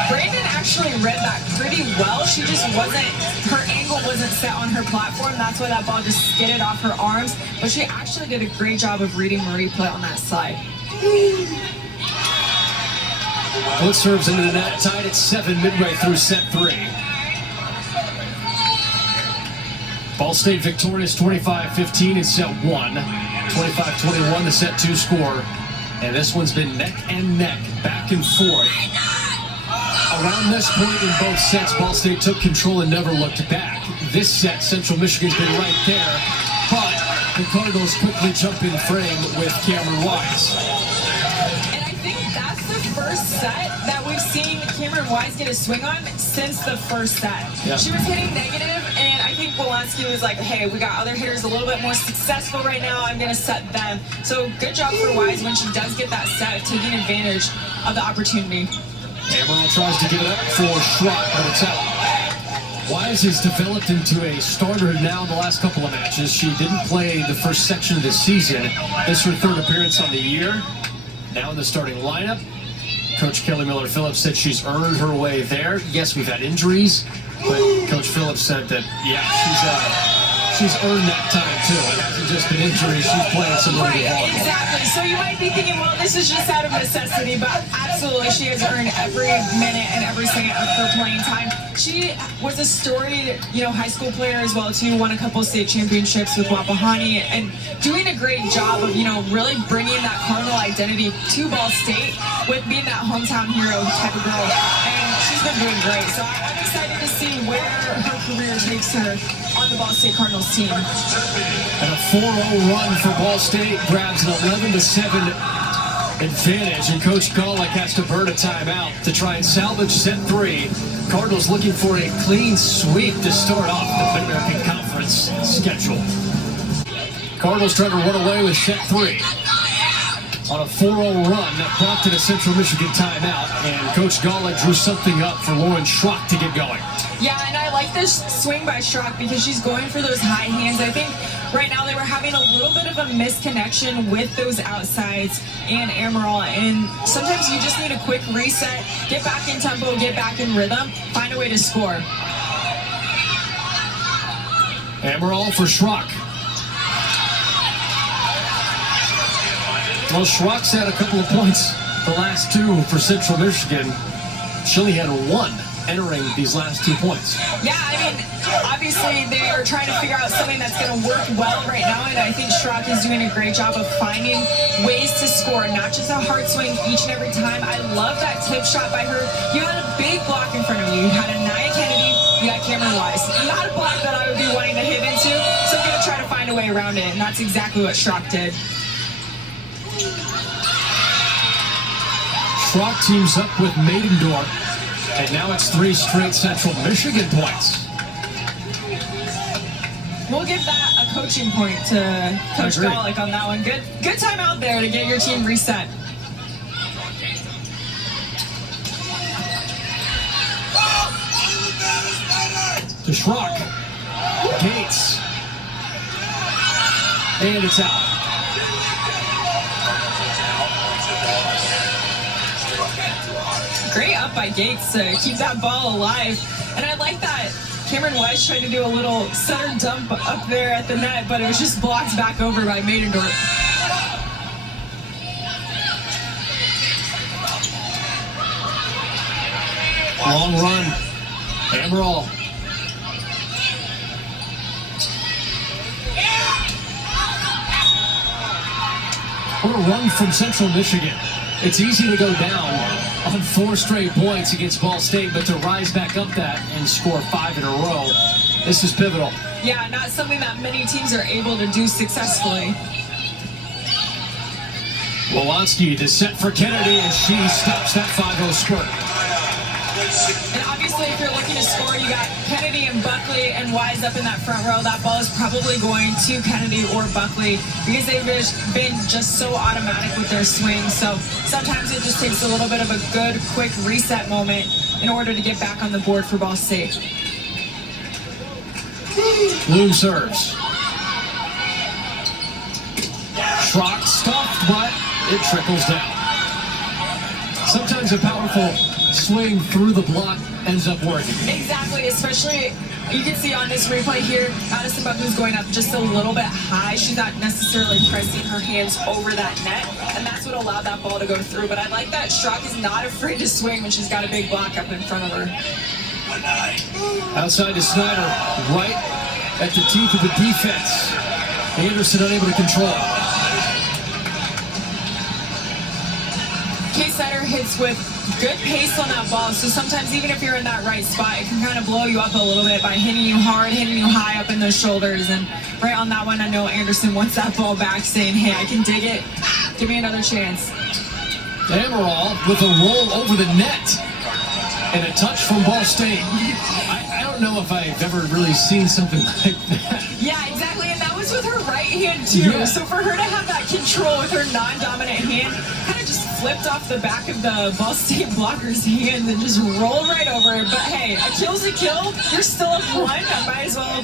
Brandon actually read that pretty well. She just her angle wasn't set on her platform. That's why that ball just skidded off her arms. But she actually did a great job of reading Marie Plitt on that side. Plitt serves into the net, tied at 7 midway through set 3. Ball State victorious 25-15 in set 1. 25-21 the set 2 score. And this one's been neck and neck, back and forth. Around this point in both sets, Ball State took control and never looked back. This set, Central Michigan's been right there, but the Cardinals quickly jump in frame with Cameron Wise. And I think that's the first set that we've seen Cameron Wise get a swing on since the first set. Yeah. She was hitting negative, and I think Wolanski was like, hey, we got other hitters a little bit more successful right now. I'm going to set them. So good job for Wise when she does get that set, taking advantage of the opportunity. Ammeraal tries to give it up for Schrock, but it's out. Wise has developed into a starter now in the last couple of matches. She didn't play the first section of the season. This is her 3rd appearance on the year. Now in the starting lineup. Coach Kelly Miller-Phillips said she's earned her way there. Yes, we've had injuries, but Coach Phillips said that, yeah, she's earned that time too. It hasn't just been injuries, she's playing some really Right, volleyball. exactly. So you might be thinking, well, this is just out of necessity, but absolutely, she has earned every minute and every second of her playing time. She was a storied, high school player as well too. Won a couple state championships with Wapahani and doing a great job of, really bringing that Cardinal identity to Ball State with being that hometown hero type of girl. And she's been doing great. So I'm excited to see where her career takes her on the Ball State Cardinals team. And a 4-0 run for Ball State grabs an 11-7 advantage, and Coach Golick has to burn a timeout to try and salvage set 3. Cardinals looking for a clean sweep to start off the Mid-American Conference schedule. Cardinals trying to run away with set 3. On a 4-0 run, that prompted a Central Michigan timeout, and Coach Golick drew something up for Lauren Schrock to get going. Yeah, and I like this swing by Schrock because she's going for those high hands. I think right now they were having a little bit of a misconnection with those outsides and Ammeraal, and sometimes you just need a quick reset, get back in tempo, get back in rhythm, find a way to score. Ammeraal for Schrock. Well, Schrock's had a couple of points the last two for Central Michigan. She only had one entering these last 2 points. Yeah, I mean, obviously they are trying to figure out something that's going to work well right now, and I think Schrock is doing a great job of finding ways to score, not just a hard swing each and every time. I love that tip shot by her. You had a big block in front of you. You had Anaya Kennedy, you got Cameron Wise. Not a block that I would be wanting to hit into, so I'm going to try to find a way around it, and that's exactly what Schrock did. Schrock teams up with Maidendorf, and now it's 3 straight Central Michigan points. We'll give that a coaching point to Coach Golick on that one. Good time out there to get your team reset. To Schrock. Gates. And it's out. Great up by Gates to keep that ball alive. And I like that Cameron Wise tried to do a little center dump up there at the net, but it was just blocked back over by Maidendorf. Long run. Ammeraal. What a run from Central Michigan. It's easy to go down on 4 straight points against Ball State, but to rise back up that and score 5 in a row, this is pivotal. Yeah, not something that many teams are able to do successfully. Wolanski to set for Kennedy, and she stops that 5-0 spurt. And obviously, if you're looking to score, you got Kennedy and Buckley and Wise up in that front row. That ball is probably going to Kennedy or Buckley because they've been just so automatic with their swing. So sometimes it just takes a little bit of a good, quick reset moment in order to get back on the board for Ball State. Bloom serves. Schrock stuffed, but it trickles down. Sometimes a powerful swing through the block ends up working. Exactly, especially you can see on this replay here, Addison Buckley's going up just a little bit high. She's not necessarily pressing her hands over that net, and that's what allowed that ball to go through. But I like that Schrock is not afraid to swing when she's got a big block up in front of her. Outside to Snyder, right at the teeth of the defense. Anderson unable to control. Kate Snyder hits with good pace on that ball, so sometimes even if you're in that right spot, it can kind of blow you up a little bit by hitting you hard, hitting you high up in those shoulders. And right on that one, I know Anderson wants that ball back, saying, hey, I can dig it. Give me another chance. Ammeraal with a roll over the net and a touch from Ball State. I don't know if I've ever really seen something like that. Yeah, exactly, and that was with her right hand too. Yeah. So for her to have that control with her non-dominant hand, kind of just flipped off the back of the Ball State blocker's hand and just rolled right over it. But hey, a kill's a kill. You're still up 1. I might as well.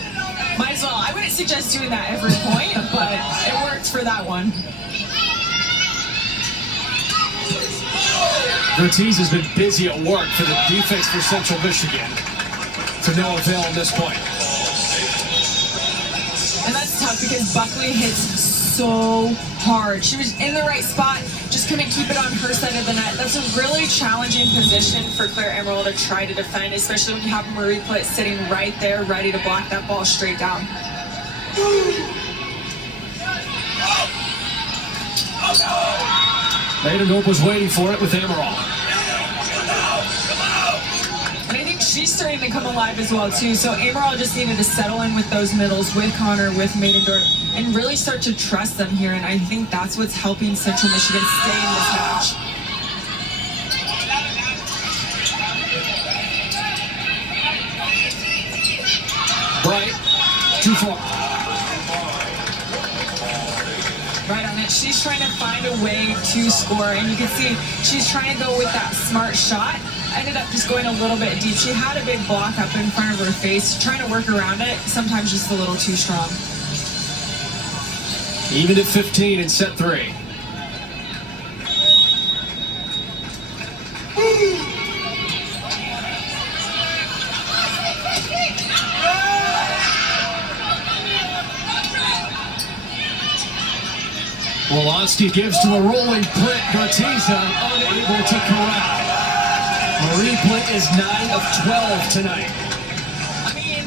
I wouldn't suggest doing that every point, but it worked for that one. Ortiz has been busy at work for the defense for Central Michigan. To no avail at this point. And that's tough because Buckley hits so hard. She was in the right spot, just couldn't keep it on her side of the net. That's a really challenging position for Claire Ammeraal to try to defend, especially when you have Marie Plitt sitting right there, ready to block that ball straight down. Maidendorf was waiting for it with Ammeraal. And I think she's starting to come alive as well too. So Ammeraal just needed to settle in with those middles, with Connor, with Maidendorf, and really start to trust them here. And I think that's what's helping Central Michigan stay in this match. Bright, too far. Right on it. She's trying to find a way to score, and you can see she's trying to go with that smart shot ended up just going a little bit deep. She had a big block up in front of her face, trying to work around it, sometimes just a little too strong. Even at 15 in set 3. Wolonski gives to a rolling Plitt. Gartiza unable to corral. Marie Plitt is 9 of 12 tonight. I mean,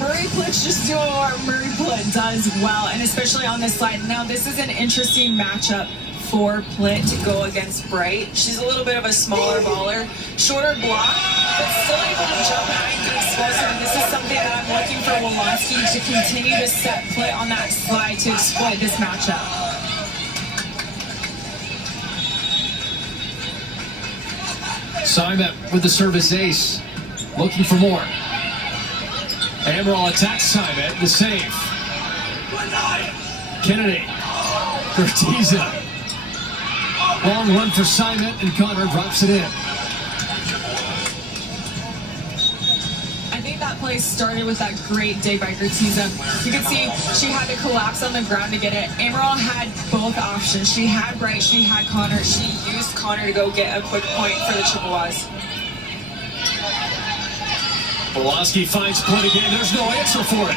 Marie Plitt's just doing what Marie Plitt does well, and especially on this slide. Now, this is an interesting matchup for Plitt to go against Bright. She's a little bit of a smaller baller, shorter block, but still able to jump high and be explosive. And this is something that I'm looking for Wolonski to continue to set Plitt on that slide to exploit this matchup. Simon with the service ace, looking for more. Ammeraal attacks Simon, the save. Kennedy, Gartiza. Long run for Simon, and Connor drops it in. I think that play started with that great dig by Gartiza. You can see she had to collapse on the ground to get it. Ammeraal had both options. She had Bright, she had Connor. She used Connor to go get a quick point for the Chippewas. Wolonski finds Plitt again. There's no answer for it.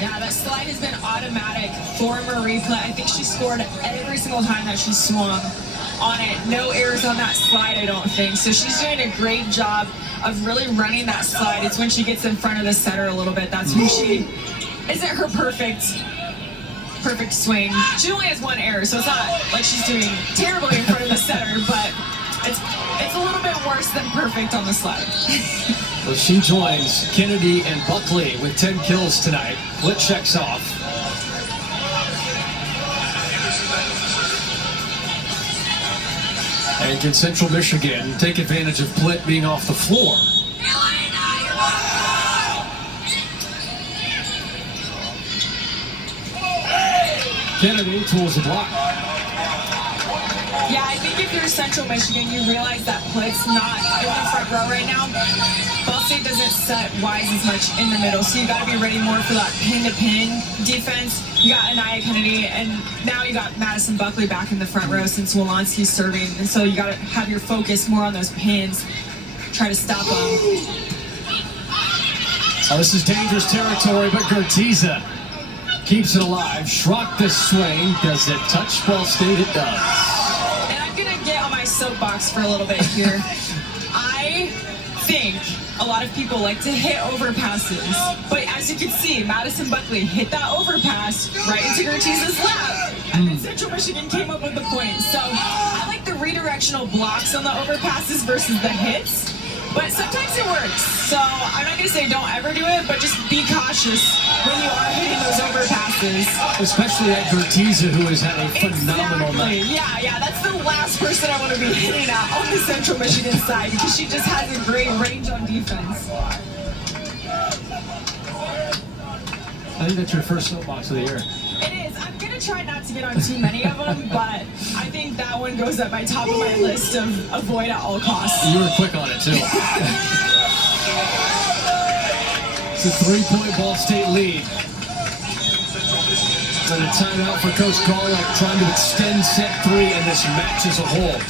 Yeah, that slide has been automatic for Marie Plitt. I think she scored every single time that she swung on it. No errors on that slide, I don't think. So she's doing a great job of really running that slide. It's when she gets in front of the setter a little bit. That's when she isn't her perfect swing. She only has one error, so it's not like she's doing terribly in front of the setter, but it's a little bit worse than perfect on the slide. Well, she joins Kennedy and Buckley with 10 kills tonight. Plitt checks off. And can Central Michigan take advantage of Plitt being off the floor? Kennedy tools the block. Yeah, I think if you're Central Michigan, you realize that Plitt's not in the front row right now. Ball State doesn't set Wise as much in the middle, so you got to be ready more for that pin-to-pin defense. You got Anaya Kennedy, and now you got Madison Buckley back in the front row since Wolonski's serving, and so you got to have your focus more on those pins, try to stop them. Oh, this is dangerous territory, but Gartiza keeps it alive. Schrock this swing. Does it touch Ball State? It does. Get on my soapbox for a little bit here. I think a lot of people like to hit overpasses, but as you can see, Madison Buckley hit that overpass right into Gartiza's lap, and then Central Michigan came up with the point. So I like the redirectional blocks on the overpasses versus the hits, but sometimes it works. So I'm not going to say don't ever do it, but just be cautious when you are hitting those overpasses. Especially at Gartiza, who has had a phenomenal night. Yeah, that's the last person I want to be hitting at on the Central Michigan side because she just has a great range on defense. I think that's your first soapbox of the year. It is. I'm going to try not to get on too many of them, but I think that one goes at my top of my list of avoid at all costs. You were quick on it, too. It's a 3-point Ball State lead. And a timeout for Coach Garlick trying to extend set 3 in this match as a whole.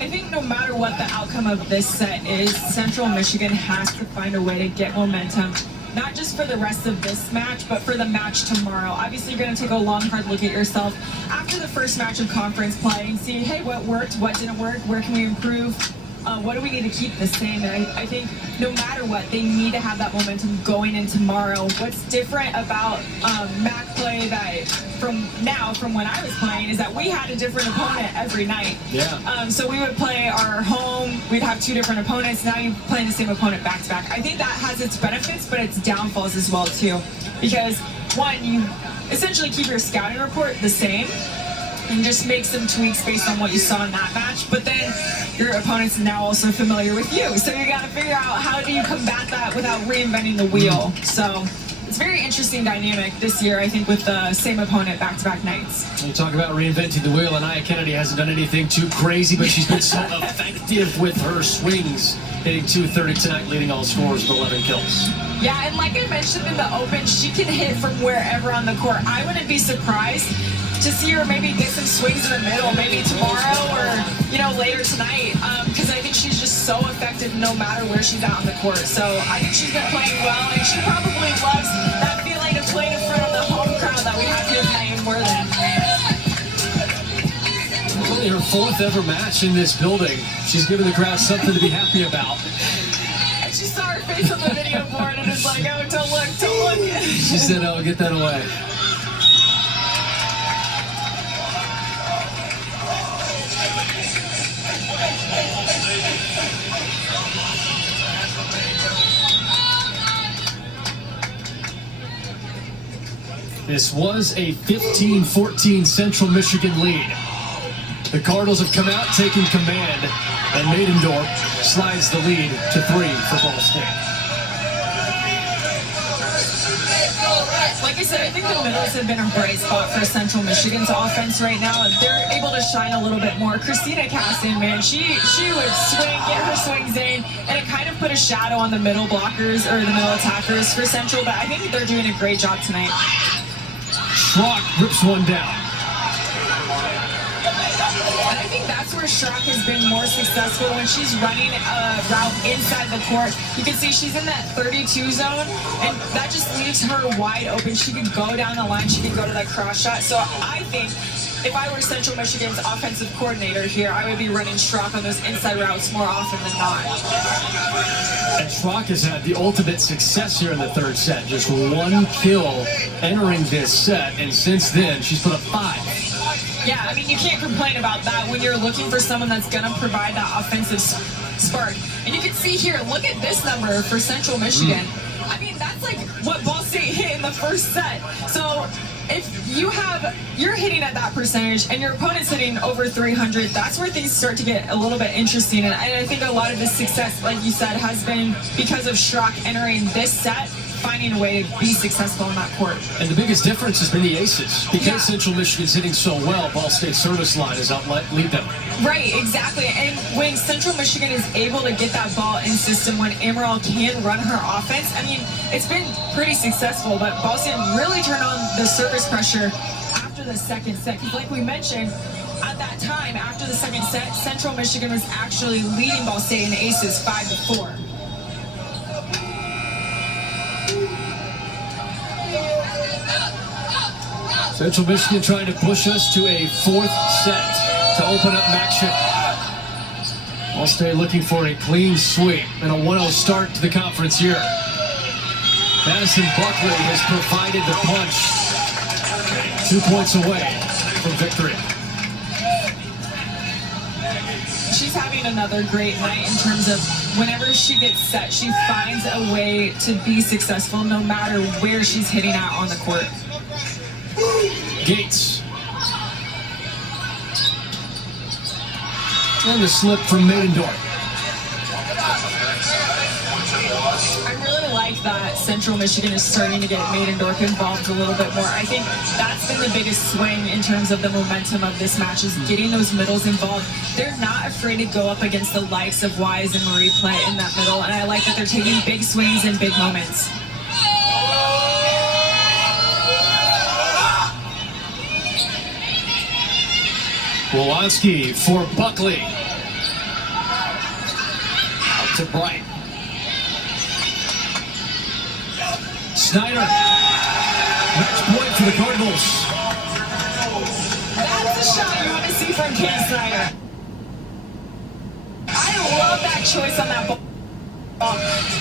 I think no matter what the outcome of this set is, Central Michigan has to find a way to get momentum, not just for the rest of this match, but for the match tomorrow. Obviously, you're going to take a long, hard look at yourself after the first match of conference play and see, hey, what worked, what didn't work, where can we improve? What do we need to keep the same? And I think no matter what, they need to have that momentum going in tomorrow. What's different about MAC play that from when I was playing is that we had a different opponent every night. Yeah. So we would play our home, we'd have 2 different opponents. Now you're playing the same opponent back to back. I think that has its benefits, but its downfalls as well too. Because one, you essentially keep your scouting report the same and just make some tweaks based on what you saw in that match. But then your opponent's now also familiar with you. So you got to figure out how do you combat that without reinventing the wheel. So it's very interesting dynamic this year, I think, with the same opponent back-to-back nights. You talk about reinventing the wheel, and Nia Kennedy hasn't done anything too crazy, but she's been so effective with her swings, hitting .230 tonight, leading all scorers with 11 kills. Yeah, and like I mentioned in the Open, she can hit from wherever on the court. I wouldn't be surprised to see her maybe get some swings in the middle, maybe tomorrow or, later tonight, because I think she's just so effective no matter where she's out on the court. So I think she's been playing well, and she probably loves that feeling of playing in front of the home crowd that we have here tonight in Worthing. Only her 4th ever match in this building. She's giving the crowd something to be happy about. And she saw her face on the video board and was like, oh, don't look, don't look. She said, oh, get that away. This was a 15-14 Central Michigan lead. The Cardinals have come out taking command, and Maidendorf slides the lead to 3 for Ball State. Like I said, I think the middles have been a bright spot for Central Michigan's offense right now. They're able to shine a little bit more. Christina Caston, man, she would swing, get her swings in, and it kind of put a shadow on the middle blockers or the middle attackers for Central, but I think they're doing a great job tonight. Schrock rips one down. And I think that's where Schrock has been more successful when she's running a route inside the court. You can see she's in that 32 zone, and that just leaves her wide open. She could go down the line, she could go to that cross shot. So I think if I were Central Michigan's offensive coordinator here, I would be running Schrock on those inside routes more often than not. And Schrock has had the ultimate success here in the 3rd set. Just 1 kill entering this set, and since then, she's put up 5. Yeah, I mean, you can't complain about that when you're looking for someone that's going to provide that offensive spark. And you can see here, look at this number for Central Michigan. I mean, that's like what Ball State hit in the 1st set. So if you're hitting at that percentage and your opponent's hitting over 300, that's where things start to get a little bit interesting. And I think a lot of this success, like you said, has been because of Schrock entering this set, finding a way to be successful on that court. And the biggest difference has been the aces. Because Central Michigan's hitting so well, Ball State's service line has lead them. Right, exactly. And when Central Michigan is able to get that ball in system, when Ammeraal can run her offense, I mean, it's been pretty successful, but Ball State really turned on the service pressure after the 2nd set. Because like we mentioned, at that time, after the 2nd set, Central Michigan was actually leading Ball State in aces 5-4. Central Michigan trying to push us to a 4th set to open up matchup. Ball State looking for a clean sweep and a 1-0 start to the conference here. Madison Buckley has provided the punch. 2 points away from victory. She's having another great night in terms of whenever she gets set, she finds a way to be successful no matter where she's hitting at on the court. Gates. And the slip from Maidendorf. I really like that Central Michigan is starting to get Maidendorf involved a little bit more. I think that's been the biggest swing in terms of the momentum of this match, is getting those middles involved. They're not afraid to go up against the likes of Wise and Marie Play in that middle, and I like that they're taking big swings in big moments. Wolanski for Buckley. Out to Bright. Snyder. Match point for the Cardinals. That's the shot you want to see from Kate Snyder. I love that choice on that ball.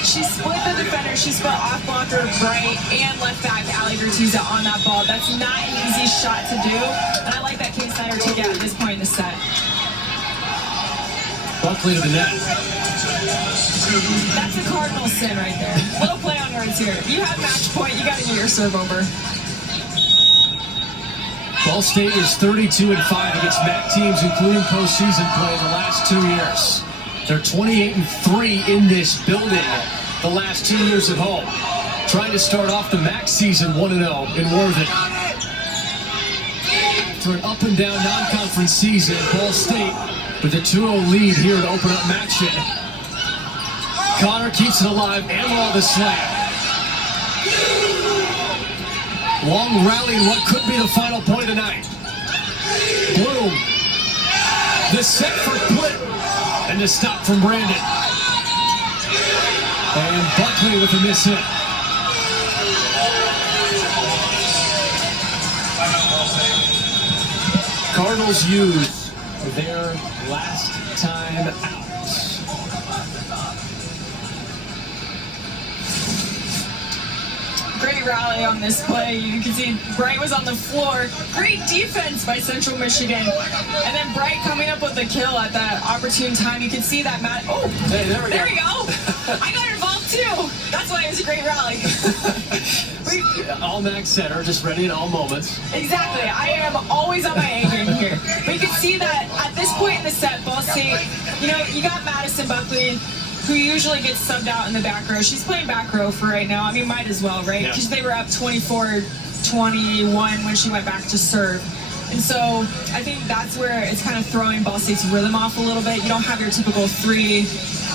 She split the defender, she split off blocker right and left back Ali Bertuzza on that ball. That's not an easy shot to do, and I like that Kate Snyder took it at this point in the set. Buckley to the net. That's a Cardinal sin right there. Little play on words here. You have match point, you got to get your serve over. Ball State is 32-5 against MAC teams, including postseason play the last 2 years. They're 28-3 in this building the last 2 years at home. trying to start off the MAC season 1-0 in Worthing. For an up-and-down non-conference season, Ball State with a 2-0 lead here to open up action. Connor keeps it alive. Ammeraal the slam. Long rally in what could be the final point of the night. Bloom. The set for Plitt. And the stop from Brandon. And Buckley with a miss hit. Cardinals use their last time out. Great rally on this play. You can see Bright was on the floor. Great defense by Central Michigan. And then Bright coming up with the kill at that opportune time. You can see that Matt. Oh, hey, there we go. I got involved too. That's why it was a great rally. All MAC center, just ready in all moments. Exactly. I am always on my A game here. But you can see that at this point in the set, Ball State, you got Madison Buckley, who usually gets subbed out in the back row. She's playing back row for right now. I mean, might as well, right? Because they were up 24-21 when she went back to serve. And so I think that's where it's kind of throwing Ball State's rhythm off a little bit. You don't have your typical 3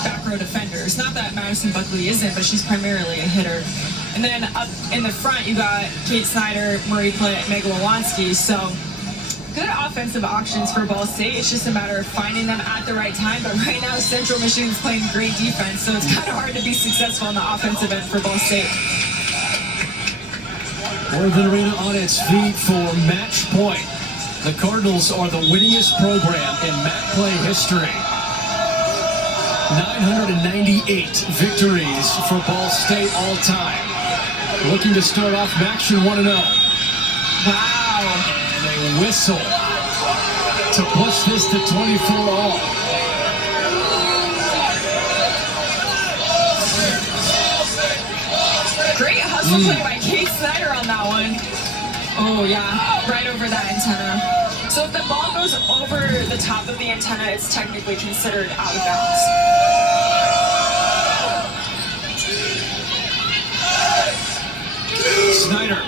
back row defenders. Not that Madison Buckley isn't, but she's primarily a hitter. And then up in the front, you got Kate Snyder, Marie Plitt, and Megan Wolanski. So good offensive options for Ball State. It's just a matter of finding them at the right time. But right now, Central Michigan's playing great defense, so it's kind of hard to be successful on the offensive end for Ball State. Worthing Arena on its feet for match point. The Cardinals are the winningest program in MAC play history. 998 victories for Ball State all time. Looking to start off action 1-0. Wow. And a whistle to push this to 24-all. Great hustle play by Kate Snyder on that one. Oh, yeah, right over that antenna. So if the ball goes over the top of the antenna, it's technically considered out of bounds. Snyder.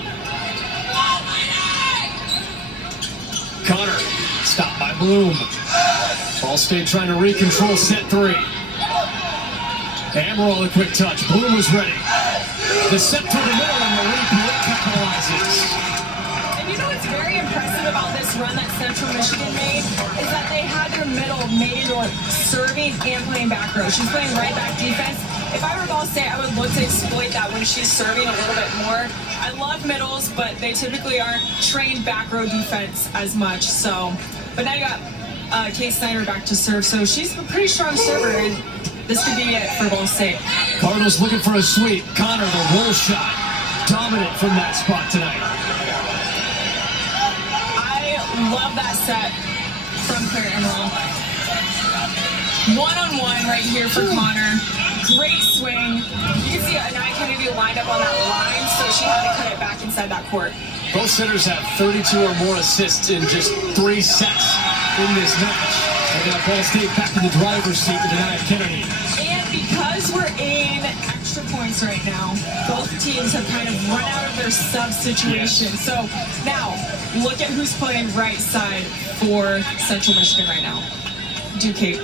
Connor. Stopped by Bloom. Ball State trying to recontrol set 3. Ammeraal a quick touch. Bloom was ready. The set through the middle and Marie Plitt capitalizes. And you know what's very impressive about this run that Central Michigan made is that they had their middle made into serving and playing back row. She's playing right back defense. If I were Ball State, I would look to exploit that when she's serving a little bit more. I love middles, but they typically aren't trained back row defense as much. So, but now you got Kate Snyder back to serve. So she's a pretty strong server, and this could be it for Ball State. Cardinals looking for a sweep. Connor, the roll shot. Dominant from that spot tonight. I love that set from Claire Ammeraal. One-on-one right here for Connor. Great swing. You can see Anaya Kennedy lined up on that line, so she had to cut it back inside that court. Both centers have 32 or more assists in just 3 sets in this match. And now Ball State back in the driver's seat with Anaya Kennedy. And because we're in extra points right now, both teams have kind of run out of their sub situation. Yes. So now, look at who's playing right side for Central Michigan right now. Duquesne.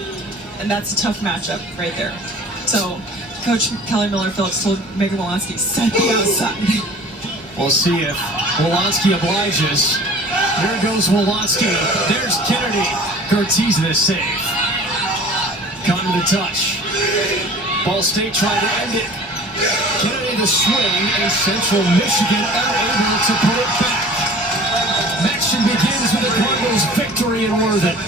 And that's a tough matchup right there. So Coach Kelly Miller-Phillips told Megan Wolanski, set the outside. We'll see if Wolanski obliges. There goes Wolanski. There's Kennedy. Cortez the save. Connor the touch. Ball State trying to end it. Kennedy the swing, and Central Michigan unable to put it back. Action begins with the Cardinals' victory in Worthing.